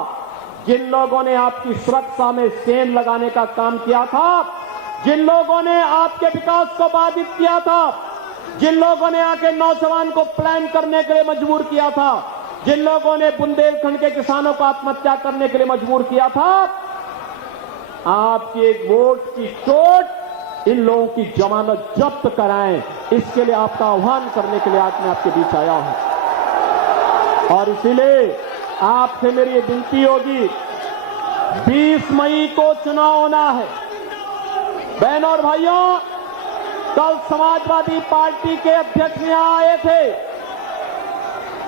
जिन लोगों ने आपकी सुरक्षा में सेंध लगाने का काम किया था, जिन लोगों ने आपके विकास को बाधित किया था, जिन लोगों ने आके नौजवान को प्लान करने के लिए मजबूर किया था, जिन लोगों ने बुंदेलखंड के किसानों को आत्महत्या करने के लिए मजबूर किया था, आपकी एक वोट की चोट इन लोगों की जमानत जब्त कराएं, इसके लिए आपका आह्वान करने के लिए आज मैं आपके बीच आया हूं। और इसीलिए आपसे मेरी ये विनती होगी, 20 मई को चुनाव होना है। बहनों और भाइयों, कल समाजवादी पार्टी के अध्यक्ष यहां आए थे,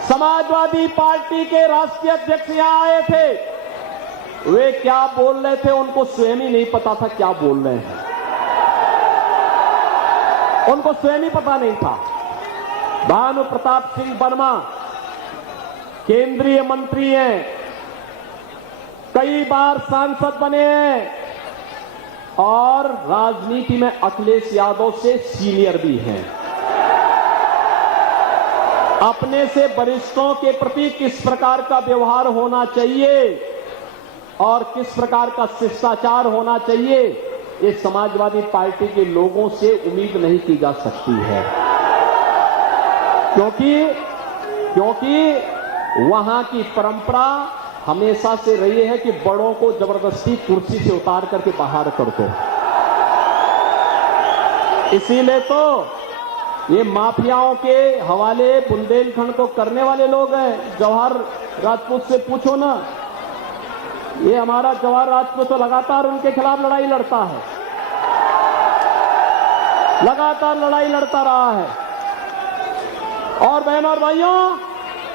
समाजवादी पार्टी के राष्ट्रीय अध्यक्ष यहां आए थे। वे क्या बोल रहे थे उनको स्वयं ही नहीं पता था क्या बोल रहे हैं, उनको स्वयं ही पता नहीं था। भानु प्रताप सिंह वर्मा केंद्रीय मंत्री हैं, कई बार सांसद बने हैं और राजनीति में अखिलेश यादव से सीनियर भी हैं। अपने से वरिष्ठों के प्रति किस प्रकार का व्यवहार होना चाहिए और किस प्रकार का शिष्टाचार होना चाहिए, ये समाजवादी पार्टी के लोगों से उम्मीद नहीं की जा सकती है, क्योंकि वहां की परंपरा हमेशा से रही है कि बड़ों को जबरदस्ती कुर्सी से उतार करके बाहर कर दो। इसीलिए तो ये माफियाओं के हवाले बुंदेलखंड को करने वाले लोग हैं। जवाहर राजपूत से पूछो ना, ये हमारा जवाहर राजपूत तो लगातार उनके खिलाफ लड़ाई लड़ता है, लगातार लड़ाई लड़ता रहा है। और बहनों और भाइयों,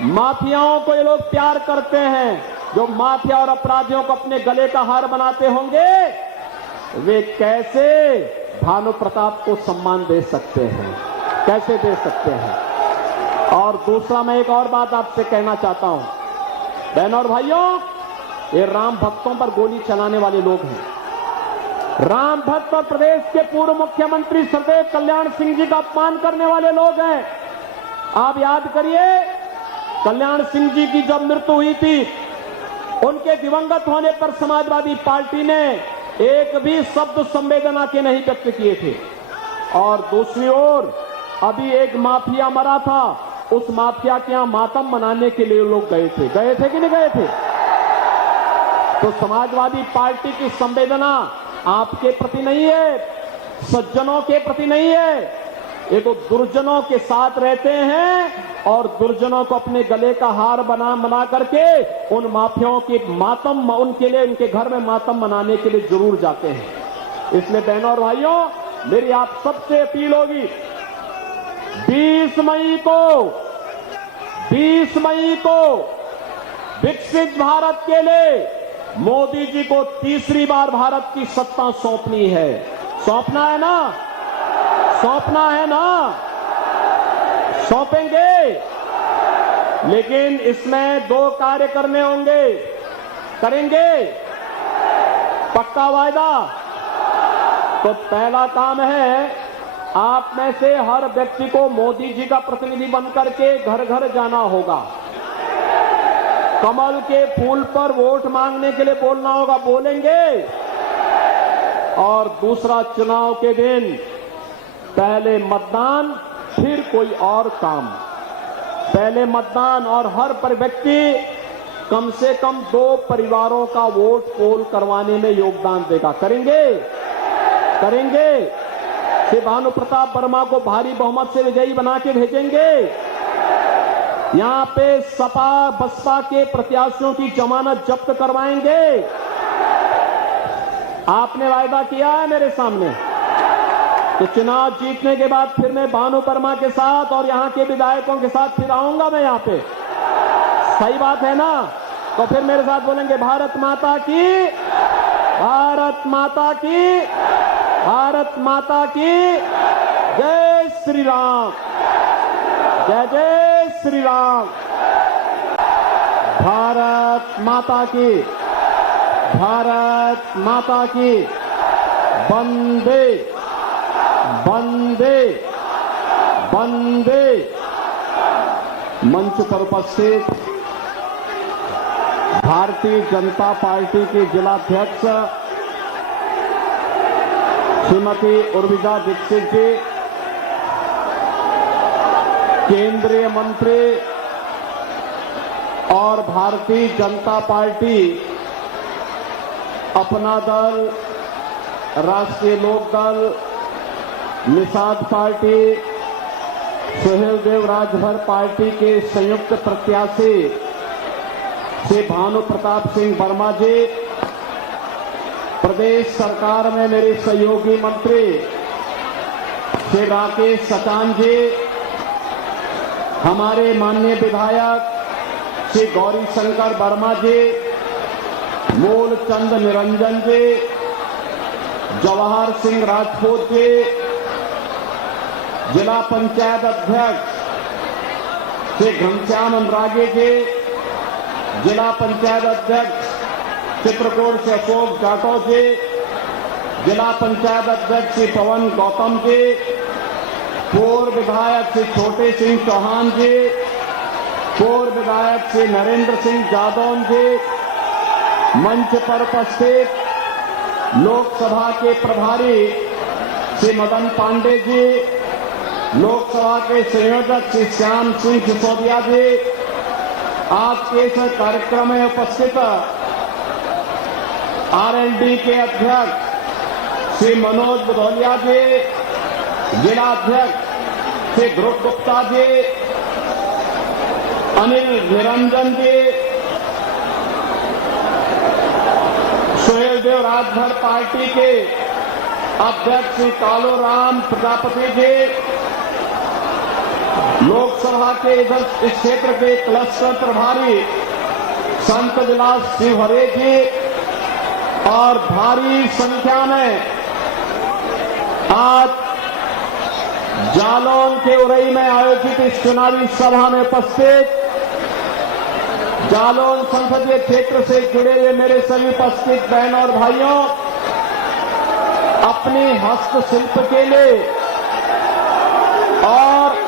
माफियाओं को ये लोग प्यार करते हैं। जो माफिया और अपराधियों को अपने गले का हार बनाते होंगे, वे कैसे भानु प्रताप को सम्मान दे सकते हैं, कैसे दे सकते हैं। और दूसरा, मैं एक और बात आपसे कहना चाहता हूं, बहनों और भाइयों, ये राम भक्तों पर गोली चलाने वाले लोग हैं। राम भक्त और प्रदेश के पूर्व मुख्यमंत्री सरदेव कल्याण सिंह जी का अपमान करने वाले लोग हैं। आप याद करिए, कल्याण सिंह जी की जब मृत्यु हुई थी, उनके दिवंगत होने पर समाजवादी पार्टी ने एक भी शब्द संवेदना के नहीं व्यक्त किए थे। और दूसरी ओर अभी एक माफिया मरा था, उस माफिया के यहां मातम मनाने के लिए लोग गए थे कि नहीं गए थे? तो समाजवादी पार्टी की संवेदना आपके प्रति नहीं है, सज्जनों के प्रति नहीं है। ये तो दुर्जनों के साथ रहते हैं और दुर्जनों को अपने गले का हार बना करके उन माफियाओं के मातम, उनके लिए, उनके घर में मातम मनाने के लिए जरूर जाते हैं। इसलिए बहनों और भाइयों, मेरी आप सबसे अपील होगी, 20 मई को विकसित भारत के लिए मोदी जी को तीसरी बार भारत की सत्ता सौंपनी है। सौंपना है ना? सौंपना है ना? सौंपेंगे, लेकिन इसमें 2 कार्य करने होंगे। करेंगे? पक्का वायदा? तो पहला काम है, आप में से हर व्यक्ति को मोदी जी का प्रतिनिधि बनकर के घर घर जाना होगा, कमल के फूल पर वोट मांगने के लिए बोलना होगा। बोलेंगे? और दूसरा, चुनाव के दिन पहले मतदान, फिर कोई और काम। पहले मतदान और हर व्यक्ति कम से कम 2 परिवारों का वोट पोल करवाने में योगदान देगा। करेंगे? करेंगे? श्री भानु प्रताप वर्मा को भारी बहुमत से विजयी बना के भेजेंगे। यहां पे सपा बसपा के प्रत्याशियों की जमानत जब्त करवाएंगे। आपने वायदा किया है मेरे सामने, तो चुनाव जीतने के बाद फिर मैं भानु वर्मा के साथ और यहां के विधायकों के साथ फिर आऊंगा मैं यहां पे। सही बात है ना? तो फिर मेरे साथ बोलेंगे भारत माता की, भारत माता की, भारत माता की जय श्री राम, जय जय श्री राम। भारत माता की, भारत माता की, वंदे वंदे वंदे। मंच पर उपस्थित भारतीय जनता पार्टी के जिलाध्यक्ष श्रीमती उर्विदा दीक्षित जी, केंद्रीय मंत्री और भारतीय जनता पार्टी, अपना दल, राष्ट्रीय लोक दल, निषाद पार्टी, सुहेल देव राजभर पार्टी के संयुक्त प्रत्याशी श्री भानु प्रताप सिंह वर्मा जी, प्रदेश सरकार में मेरे सहयोगी मंत्री श्री राकेश सचान जी, हमारे माननीय विधायक श्री गौरी शंकर वर्मा जी, मूलचंद निरंजन जी, जवाहर सिंह राजपूत जी, जिला पंचायत अध्यक्ष श्री घनश्याम अनुरागी जी, जिला पंचायत अध्यक्ष चित्रकूट से अशोक जाटव जी, जिला पंचायत अध्यक्ष श्री पवन गौतम जी, पूर्व विधायक श्री छोटे सिंह चौहान जी, पूर्व विधायक श्री नरेंद्र सिंह जादौन जी, मंच पर उपस्थित लोकसभा के प्रभारी श्री मदन पांडे जी, लोकसभा के संयोजक श्री श्याम सिंह सिसोदिया जी, आज के इस कार्यक्रम में उपस्थित आरएलडी के अध्यक्ष श्री मनोज भदौलिया जी, जिलाध्यक्ष श्री ध्रुव गुप्ता जी, अनिल निरंजन जी, सुहेल देव राजभर पार्टी के अध्यक्ष श्री कालूराम प्रजापति जी, लोकसभा के इधर इस क्षेत्र के क्लस्टर प्रभारी संत विलास शिवहरे जी और भारी संख्या में आज जालौन के उरई में आयोजित इस चुनावी सभा में उपस्थित जालौन संसदीय क्षेत्र से जुड़े हुए मेरे सभी उपस्थित बहनों और भाइयों, अपने हस्तशिल्प के लिए और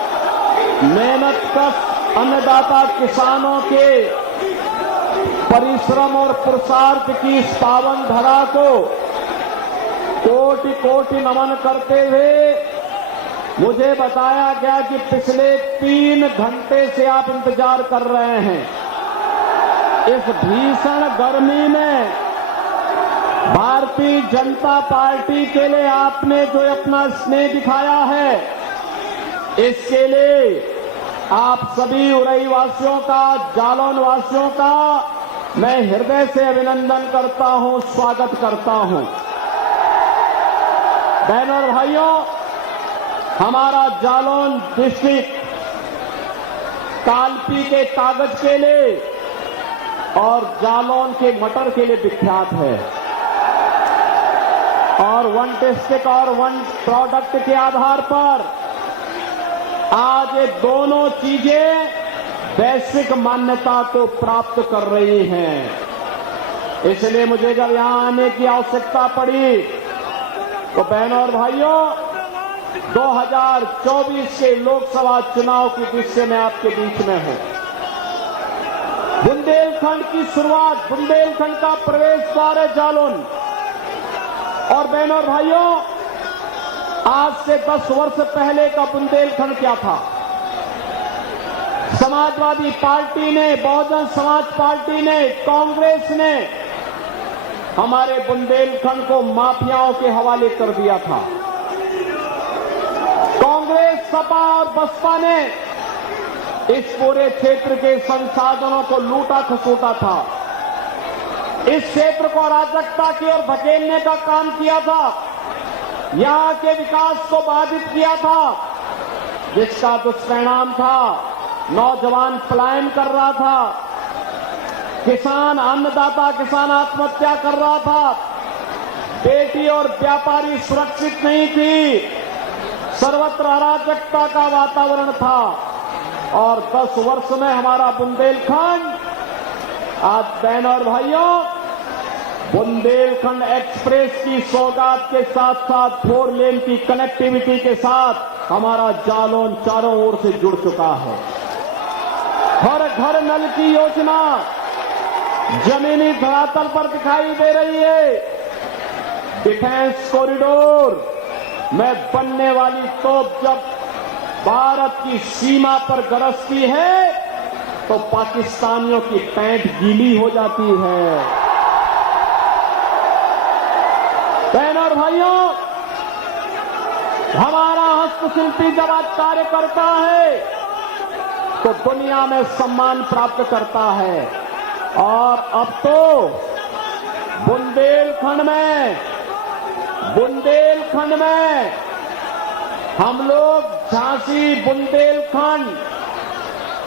मेहनतकश अन्नदाता किसानों के परिश्रम और पुरुषार्थ की इस पावन धरा को कोटि कोटि नमन करते हुए मुझे बताया गया कि पिछले 3 घंटे से आप इंतजार कर रहे हैं। इस भीषण गर्मी में भारतीय जनता पार्टी के लिए आपने जो अपना स्नेह दिखाया है, इसके लिए आप सभी उरई वासियों का, जालौन वासियों का मैं हृदय से अभिनंदन करता हूं, स्वागत करता हूं। बहनों और भाइयों, हमारा जालौन डिस्ट्रिक्ट कालपी के कागज के लिए और जालौन के मटर के लिए विख्यात है और वन डिस्ट्रिक्ट और वन प्रोडक्ट के आधार पर आज ये दोनों चीजें वैश्विक मान्यता को प्राप्त कर रही हैं। इसलिए मुझे जब यहां आने की आवश्यकता पड़ी तो बहनों और भाइयों, 2024 के लोकसभा चुनाव की दृष्टि में आपके बीच में हूं। बुंदेलखंड की शुरुआत, बुंदेलखंड का प्रवेश द्वार है जालौन। और बहनों और भाइयों, आज से 10 वर्ष पहले का बुंदेलखंड क्या था? समाजवादी पार्टी ने, बहुजन समाज पार्टी ने, कांग्रेस ने हमारे बुंदेलखंड को माफियाओं के हवाले कर दिया था। कांग्रेस, सपा और बसपा ने इस पूरे क्षेत्र के संसाधनों को लूटा खसोटा था। इस क्षेत्र को अराजकता की ओर धकेलने का काम किया था, यहां के विकास को बाधित किया था, जिसका दुष्परिणाम था नौजवान पलायन कर रहा था, किसान अन्नदाता किसान आत्महत्या कर रहा था, बेटी और व्यापारी सुरक्षित नहीं थी, सर्वत्र अराजकता का वातावरण था। और 10 वर्ष में हमारा बुंदेलखंड आज बहनों और भाइयों, बुंदेलखंड एक्सप्रेस की सौगात के साथ साथ 4 लेन की कनेक्टिविटी के साथ हमारा जालौन चारों ओर से जुड़ चुका है। हर घर नल की योजना जमीनी धरातल पर दिखाई दे रही है। डिफेंस कॉरिडोर में बनने वाली तोप जब भारत की सीमा पर गरजती है तो पाकिस्तानियों की पैंट गीली हो जाती है। बहनों और भाइयों, हमारा हस्तशिल्पी जब आज कार्य करता है तो दुनिया में सम्मान प्राप्त करता है। और अब तो बुंदेलखंड में हम लोग झांसी बुंदेलखंड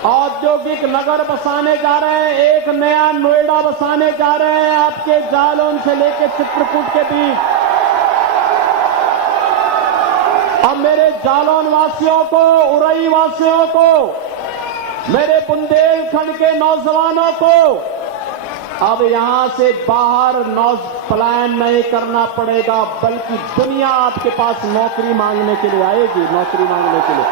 औद्योगिक नगर बसाने जा रहे हैं, एक नया नोएडा बसाने जा रहे हैं आपके जालौन से लेकर चित्रकूट के बीच। अब मेरे जालौन वासियों को, उरई वासियों को, मेरे बुंदेलखंड के नौजवानों को अब यहां से बाहर पलायन नहीं करना पड़ेगा, बल्कि दुनिया आपके पास नौकरी मांगने के लिए आएगी, नौकरी मांगने के लिए।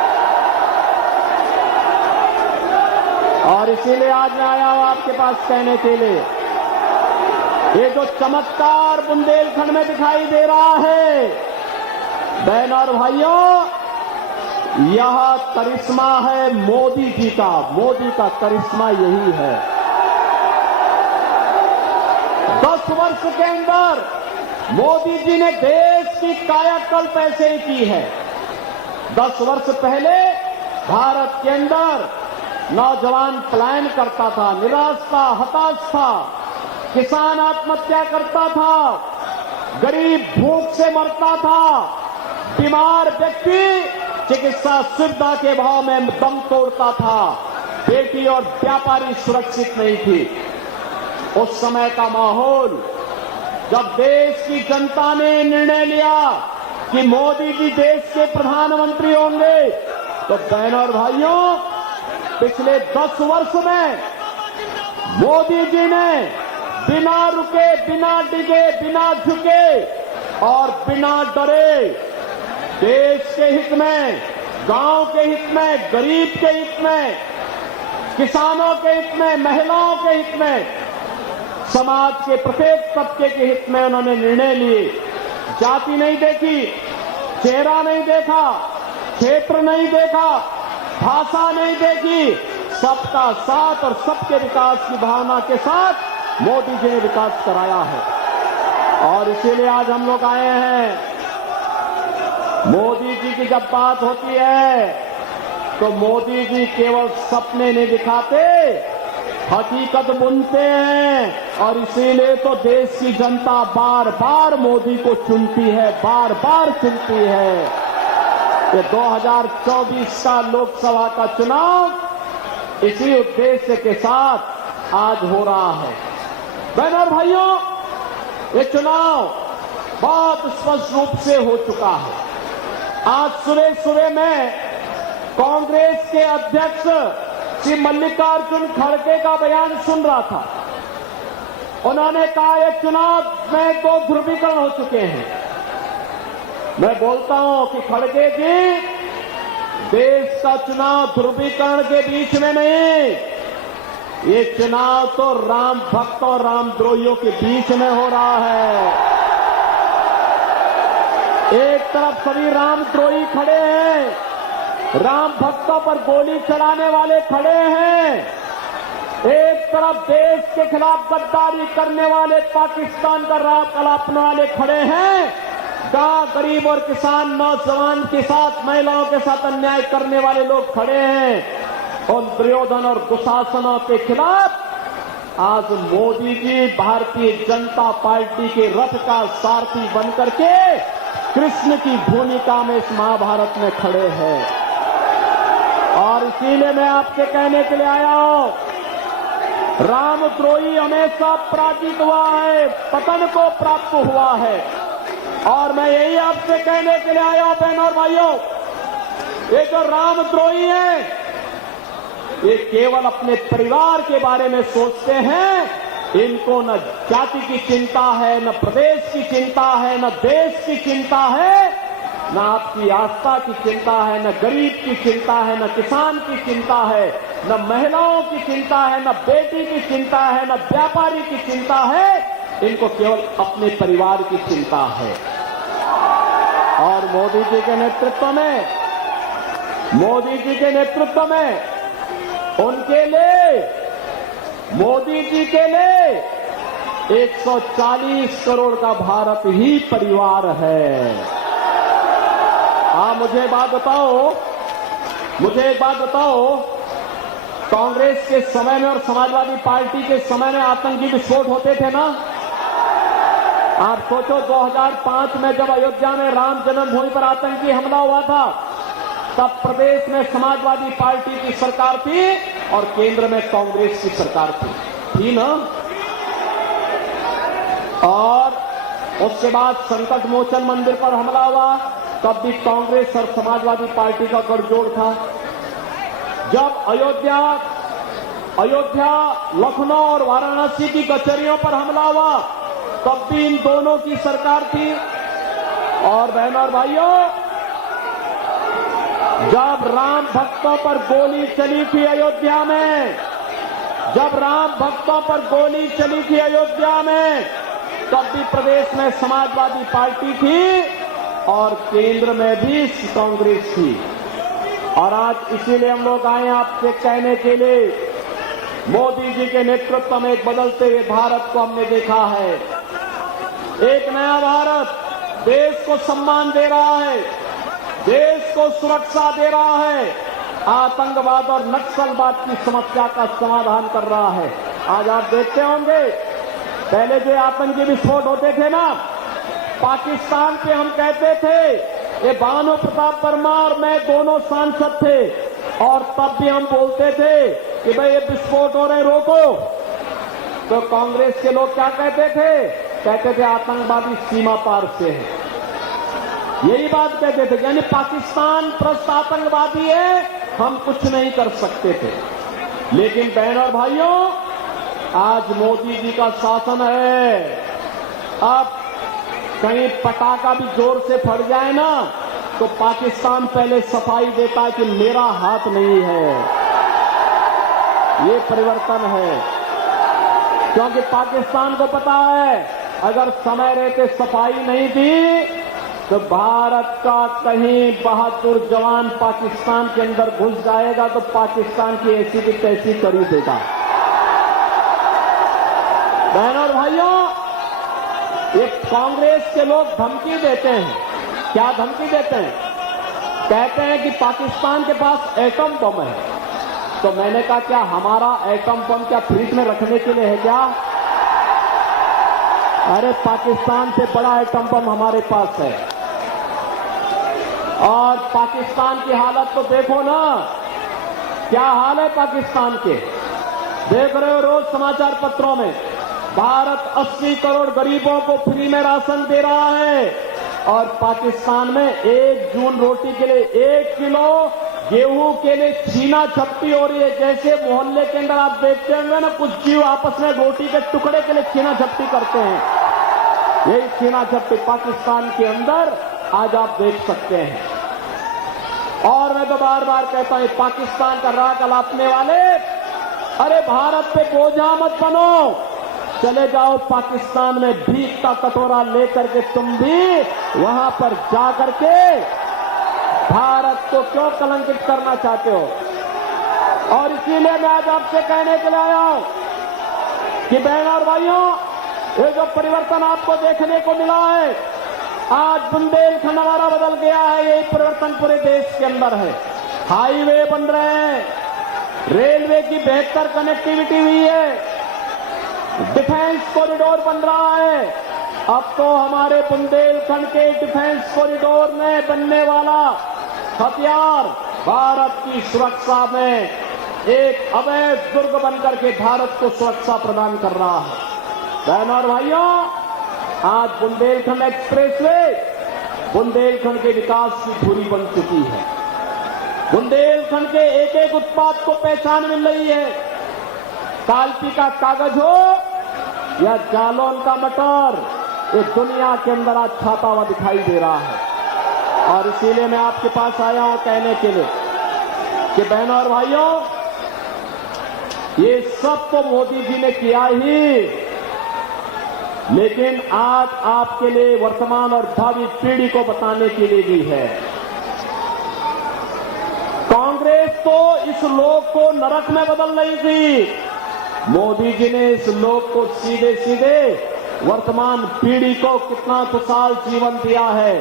और इसीलिए आज मैं आया हूं आपके पास कहने के लिए, ये जो चमत्कार बुंदेलखंड में दिखाई दे रहा है, बहनों और भाइयों, यह करिश्मा है मोदी जी का। मोदी का करिश्मा यही है। 10 वर्ष के अंदर मोदी जी ने देश की कायाकल्प ऐसे ही की है। 10 वर्ष पहले भारत के अंदर नौजवान पलायन करता था, निराश था, हताश था, किसान आत्महत्या करता था, गरीब भूख से मरता था, बीमार व्यक्ति चिकित्सा सुविधा के भाव में दम तोड़ता था, बेटी और व्यापारी सुरक्षित नहीं थी। उस समय का माहौल, जब देश की जनता ने निर्णय लिया कि मोदी जी देश के प्रधानमंत्री होंगे, तो बहनों और भाइयों, पिछले 10 वर्ष में मोदी जी ने बिना रुके, बिना डिगे, बिना झुके और बिना डरे देश के हित में, गांव के हित में, गरीब के हित में, किसानों के हित में, महिलाओं के हित में, समाज के प्रत्येक तबके के हित में उन्होंने निर्णय लिए। जाति नहीं देखी, चेहरा नहीं देखा, क्षेत्र नहीं देखा, भाषा नहीं देखी, सबका साथ और सबके विकास की भावना के साथ मोदी जी ने विकास कराया है। और इसीलिए आज हम लोग आए हैं। मोदी जी की जब बात होती है तो मोदी जी केवल सपने नहीं दिखाते, हकीकत बुनते हैं। और इसीलिए तो देश की जनता बार बार मोदी को चुनती है, बार बार चुनती है। ये 2024 का लोकसभा का चुनाव इसी उद्देश्य के साथ आज हो रहा है। बहनों और भाइयों, ये चुनाव बहुत स्पष्ट रूप से हो चुका है। आज सुबह में कांग्रेस के अध्यक्ष श्री मल्लिकार्जुन खड़गे का बयान सुन रहा था। उन्होंने कहा ये चुनाव में 2 ध्रुवीकरण हो चुके हैं। मैं बोलता हूं कि खड़गे जी, देश का चुनाव ध्रुवीकरण के बीच में नहीं, ये चुनाव तो राम भक्तों और रामद्रोहियों के बीच में हो रहा है। एक तरफ सभी रामद्रोही खड़े हैं, राम भक्तों पर गोली चलाने वाले खड़े हैं, एक तरफ देश के खिलाफ गद्दारी करने वाले, पाकिस्तान का राह कलापने वाले खड़े हैं, गांव गरीब और किसान, नौजवान के साथ, महिलाओं के साथ अन्याय करने वाले लोग खड़े हैं। उन दुर्योधन और दुशासनों के खिलाफ आज मोदी जी भारतीय जनता पार्टी के रथ का सारथी बनकर के कृष्ण की भूमिका में इस महाभारत में खड़े हैं। और इसीलिए मैं आपसे कहने के लिए आया हूं रामद्रोही हमेशा पराजित हुआ है, पतन को प्राप्त हुआ है। और मैं यही आपसे कहने के लिए आया हूं बहनों और भाइयों, ये जो रामद्रोही है, ये केवल अपने परिवार के बारे में सोचते हैं। इनको न जाति की चिंता है, न प्रदेश की चिंता है, न देश की चिंता है, न आपकी आस्था की चिंता है, न गरीब की चिंता है, न किसान की चिंता है, न महिलाओं की चिंता है, न बेटी की चिंता है, न व्यापारी की चिंता है। इनको केवल अपने परिवार की चिंता है। और मोदी जी के नेतृत्व में उनके लिए, मोदी जी के लिए 140 करोड़ का भारत ही परिवार है। मुझे एक बात बताओ, कांग्रेस के समय में और समाजवादी पार्टी के समय में आतंकी विस्फोट होते थे ना? आप सोचो 2005 में जब अयोध्या में राम जन्मभूमि पर आतंकी हमला हुआ था, तब प्रदेश में समाजवादी पार्टी की सरकार थी और केंद्र में कांग्रेस की सरकार थी ना? और उसके बाद संकट मोचन मंदिर पर हमला हुआ, तब भी कांग्रेस और समाजवादी पार्टी का गठजोड़ था। जब अयोध्या, लखनऊ और वाराणसी की कचहरियों पर हमला हुआ, तब भी इन दोनों की सरकार थी। और बहनों और भाइयों, जब राम भक्तों पर गोली चली थी अयोध्या में, तब भी प्रदेश में समाजवादी पार्टी थी और केंद्र में भी कांग्रेस थी। और आज इसीलिए हम लोग आए आपसे कहने के लिए, मोदी जी के नेतृत्व में एक बदलते हुए भारत को हमने देखा है। एक नया भारत देश को सम्मान दे रहा है, देश को सुरक्षा दे रहा है, आतंकवाद और नक्सलवाद की समस्या का समाधान कर रहा है। आज आप देखते होंगे, पहले जो आतंकी विस्फोट होते थे ना, पाकिस्तान पे हम कहते थे, ये भानु प्रताप वर्मा और मैं दोनों सांसद थे, और तब भी हम बोलते थे कि भाई ये विस्फोट हो रहे, रोको। तो कांग्रेस के लोग क्या कहते थे आतंकवादी सीमा पार से है, यही बात कहते थे। यानी पाकिस्तान प्रस्त आतंकवादी है, हम कुछ नहीं कर सकते थे। लेकिन बहनों और भाइयों, आज मोदी जी का शासन है। अब कहीं पटाखा भी जोर से फट जाए ना, तो पाकिस्तान पहले सफाई देता है कि मेरा हाथ नहीं है। ये परिवर्तन है, क्योंकि पाकिस्तान को पता है, अगर समय रहते सफाई नहीं दी तो भारत का कहीं बहादुर जवान पाकिस्तान के अंदर घुस जाएगा तो पाकिस्तान की ऐसी की तैसी कर ही देगा। बहनों और भाइयों, ये कांग्रेस के लोग धमकी देते हैं। क्या धमकी देते हैं? कहते हैं कि पाकिस्तान के पास एटम बम है। तो मैंने कहा, क्या हमारा एटम बम क्या फ्रिज में रखने के लिए है क्या? अरे पाकिस्तान से बड़ा एटम बम हमारे पास है। और पाकिस्तान की हालत तो देखो ना, क्या हाल है पाकिस्तान के। देख रहे हो रोज समाचार पत्रों में, भारत 80 करोड़ गरीबों को फ्री में राशन दे रहा है, और पाकिस्तान में 1 जून रोटी के लिए 1 किलो गेहूं के लिए छीना झपटी हो रही है। जैसे मोहल्ले के अंदर आप देखते होंगे ना, कुछ जीव आपस में रोटी के टुकड़े के लिए छीना झपटी करते हैं, यही छीना झपटी पाकिस्तान के अंदर आज आप देख सकते हैं। और मैं तो बार बार कहता हूं, पाकिस्तान का राग अलापने वाले, अरे भारत पे बोझा मत बनो, चले जाओ पाकिस्तान में भीख का कटोरा लेकर के तुम भी वहां पर जाकर के भारत को क्यों कलंकित करना चाहते हो। और इसीलिए मैं आज आपसे कहने के लिए आया हूं कि बहनों और भाइयों, ये जो परिवर्तन आपको देखने को मिला है, आज बुंदेलखंड हमारा बदल गया है। यही परिवर्तन पूरे देश के अंदर है। हाईवे बन रहे हैं, रेलवे की बेहतर कनेक्टिविटी हुई है, डिफेंस कॉरिडोर बन रहा है। अब तो हमारे बुंदेलखंड के डिफेंस कॉरिडोर में बनने वाला हथियार भारत की सुरक्षा में एक अवैध दुर्ग बनकर के भारत को सुरक्षा प्रदान कर रहा है। बहनों और भाइयों, आज बुंदेलखंड एक्सप्रेसवे बुंदेलखंड के विकास की धुरी बन चुकी है। बुंदेलखंड के एक एक उत्पाद को पहचान मिल रही है। कालपी का कागज हो या जालौन का मटर, ये दुनिया के अंदर आज छाता हुआ दिखाई दे रहा है। और इसीलिए मैं आपके पास आया हूं कहने के लिए कि बहनों और भाइयों, ये सब तो मोदी जी ने किया ही, लेकिन आज आपके लिए वर्तमान और भावी पीढ़ी को बताने के लिए भी है। कांग्रेस तो इस लोक को नरक में बदल रही थी, मोदी जी ने इस लोक को सीधे सीधे वर्तमान पीढ़ी को कितना खुशहाल जीवन दिया है।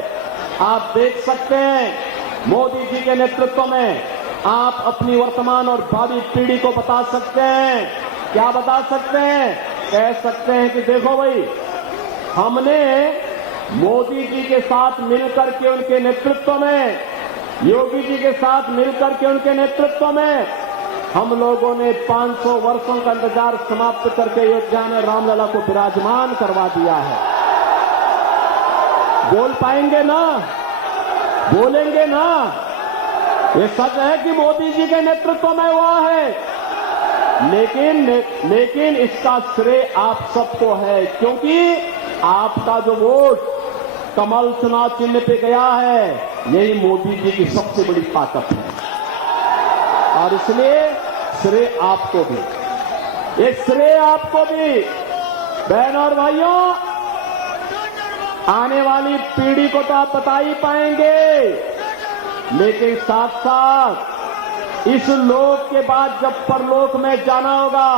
आप देख सकते हैं मोदी जी के नेतृत्व में आप अपनी वर्तमान और भावी पीढ़ी को बता सकते हैं। क्या बता सकते हैं? कह सकते हैं कि देखो भाई, हमने मोदी जी के साथ मिलकर के उनके नेतृत्व में, योगी जी के साथ मिलकर के उनके नेतृत्व में हम लोगों ने 500 वर्षों का इंतजार समाप्त करके अयोध्या में रामलला को विराजमान करवा दिया है। बोल पाएंगे ना? बोलेंगे ना? ये सच है कि मोदी जी के नेतृत्व में हुआ है, लेकिन इसका श्रेय आप सबको है, क्योंकि आपका जो वोट कमल चुनाव चिन्ह पे गया है, यही मोदी जी की सबसे बड़ी ताकत है। और इसलिए श्रेय आपको भी, ये श्रेय आपको भी। बहनों और भाइयों, आने वाली पीढ़ी को तो आप बता ही पाएंगे, लेकिन साथ साथ इस लोक के बाद जब परलोक में जाना होगा,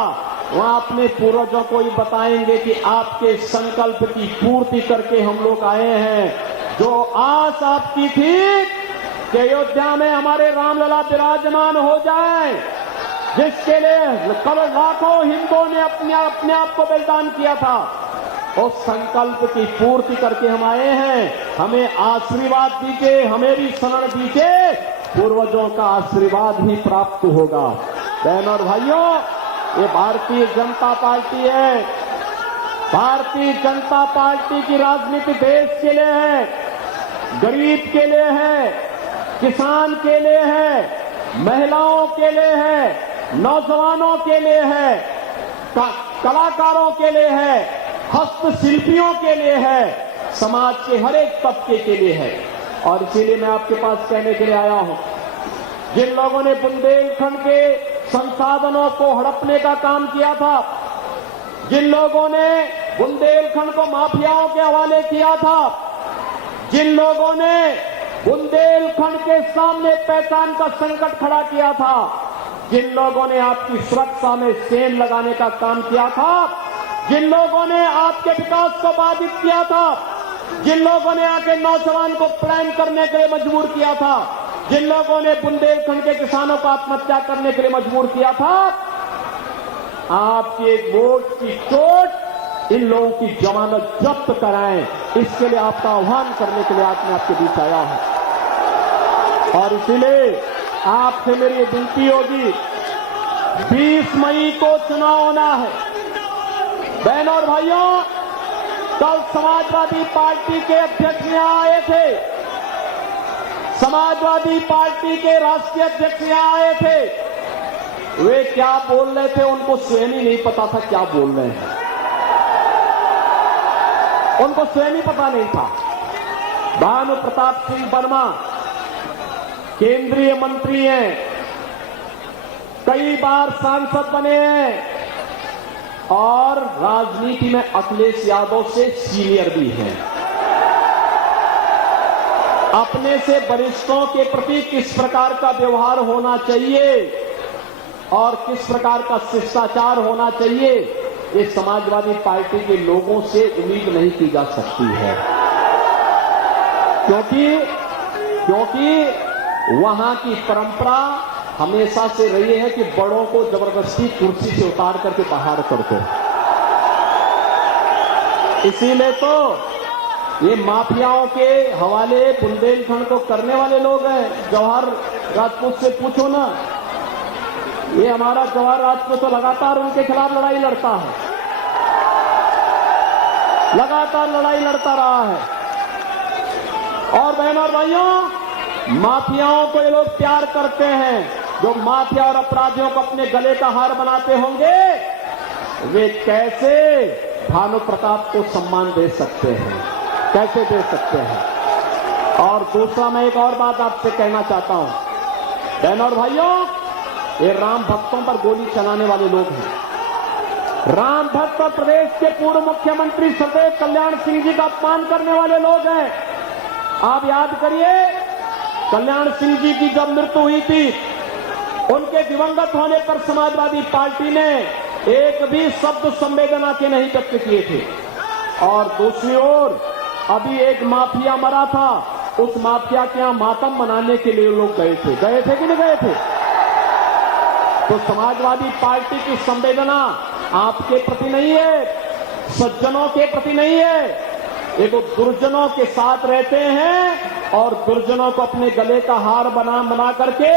वहां अपने पूर्वजों को ही बताएंगे कि आपके संकल्प की पूर्ति करके हम लोग आए हैं। जो आस आपकी थी कि अयोध्या में हमारे रामलला विराजमान हो जाए, जिसके लिए करोड़ लाखों हिंदुओं ने अपने आप को बलिदान किया था, उस संकल्प की पूर्ति करके हम आए हैं। हमें आशीर्वाद दीजिए, हमें भी शरण दीजिए, पूर्वजों का आशीर्वाद ही प्राप्त होगा। बहनों और भाइयों, ये भारतीय जनता पार्टी है। भारतीय जनता पार्टी की राजनीति देश के लिए है, गरीब के लिए है, किसान के लिए है, महिलाओं के लिए है, नौजवानों के लिए है, कलाकारों के लिए है, हस्तशिल्पियों के लिए है, समाज के हर एक तबके के लिए है। और इसीलिए मैं आपके पास कहने के लिए आया हूं, जिन लोगों ने बुंदेलखंड के संसाधनों को हड़पने का काम किया था, जिन लोगों ने बुंदेलखंड को माफियाओं के हवाले किया था, जिन लोगों ने बुंदेलखंड के सामने पहचान का संकट खड़ा किया था, जिन लोगों ने आपकी सुरक्षा में सेन लगाने का काम किया था, जिन लोगों ने आपके विकास को बाधित किया था, जिन लोगों ने आके नौजवान को पलायन करने के लिए मजबूर किया था, जिन लोगों ने बुंदेलखंड के किसानों को आत्महत्या करने के लिए मजबूर किया था, आपके एक वोट की चोट इन लोगों की जमानत जब्त कराएं, इसके लिए आपका आह्वान करने के लिए आज मैं आपके बीच आया हूं। और इसीलिए आपसे मेरी विनती होगी, 20 मई को चुनाव होना है। बहनों और भाइयों, कल समाजवादी पार्टी के अध्यक्ष यहां आए थे, समाजवादी पार्टी के राष्ट्रीय अध्यक्ष यहां आए थे। वे क्या बोल रहे थे उनको स्वयं ही नहीं पता था क्या बोल रहे हैं, उनको स्वयं ही पता नहीं था। भानु प्रताप सिंह वर्मा केंद्रीय मंत्री हैं, कई बार सांसद बने हैं और राजनीति में अखिलेश यादव से सीनियर भी हैं। अपने से वरिष्ठों के प्रति किस प्रकार का व्यवहार होना चाहिए और किस प्रकार का शिष्टाचार होना चाहिए, ये समाजवादी पार्टी के लोगों से उम्मीद नहीं की जा सकती है, क्योंकि वहां की परंपरा हमेशा से रही है कि बड़ों को जबरदस्ती कुर्सी से उतार करके बाहर कर दो। इसीलिए तो ये माफियाओं के हवाले बुंदेलखंड को करने वाले लोग हैं। जवाहर राजपूत से पूछो ना, ये हमारा जवाहर राजपूत तो लगातार उनके खिलाफ लड़ाई लड़ता है, लगातार लड़ाई लड़ता रहा है। और बहनों और भाइयों, माफियाओं को ये लोग प्यार करते हैं। जो माफिया और अपराधियों को अपने गले का हार बनाते होंगे, वे कैसे भानु प्रताप को सम्मान दे सकते हैं, कैसे दे सकते हैं। और दूसरा, मैं एक और बात आपसे कहना चाहता हूं, बहनों और भाइयों, ये राम भक्तों पर गोली चलाने वाले लोग हैं। राम भक्त और प्रदेश के पूर्व मुख्यमंत्री सदैव कल्याण सिंह जी का अपमान करने वाले लोग हैं। आप याद करिए, कल्याण सिंह जी की जब मृत्यु हुई थी, उनके दिवंगत होने पर समाजवादी पार्टी ने एक भी शब्द संवेदना के नहीं व्यक्त किए थे। और दूसरी ओर अभी एक माफिया मरा था, उस माफिया के यहां मातम मनाने के लिए लोग गए थे कि नहीं गए थे? तो समाजवादी पार्टी की संवेदना आपके प्रति नहीं है, सज्जनों के प्रति नहीं है। ये तो दुर्जनों के साथ रहते हैं और दुर्जनों को अपने गले का हार बना करके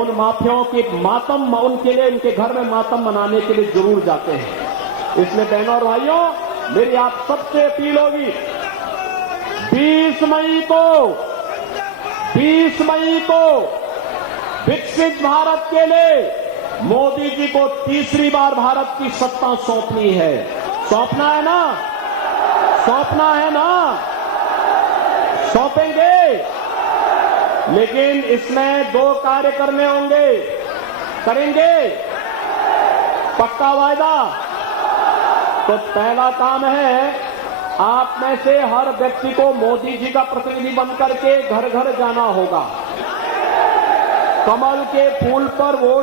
उन माफियाओं के मातम, उनके लिए, उनके घर में मातम मनाने के लिए जरूर जाते हैं। इसलिए बहनों और भाइयों, मेरी आप सबसे अपील होगी, 20 मई को विकसित भारत के लिए मोदी जी को तीसरी बार भारत की सत्ता सौंपनी है। सौंपना है ना? सौंपना है ना? सौंपेंगे, लेकिन इसमें 2 कार्य करने होंगे। करेंगे? पक्का वायदा? तो पहला काम है, आप में से हर व्यक्ति को मोदी जी का प्रतिनिधि बनकर के घर घर जाना होगा। कमल के फूल पर वोट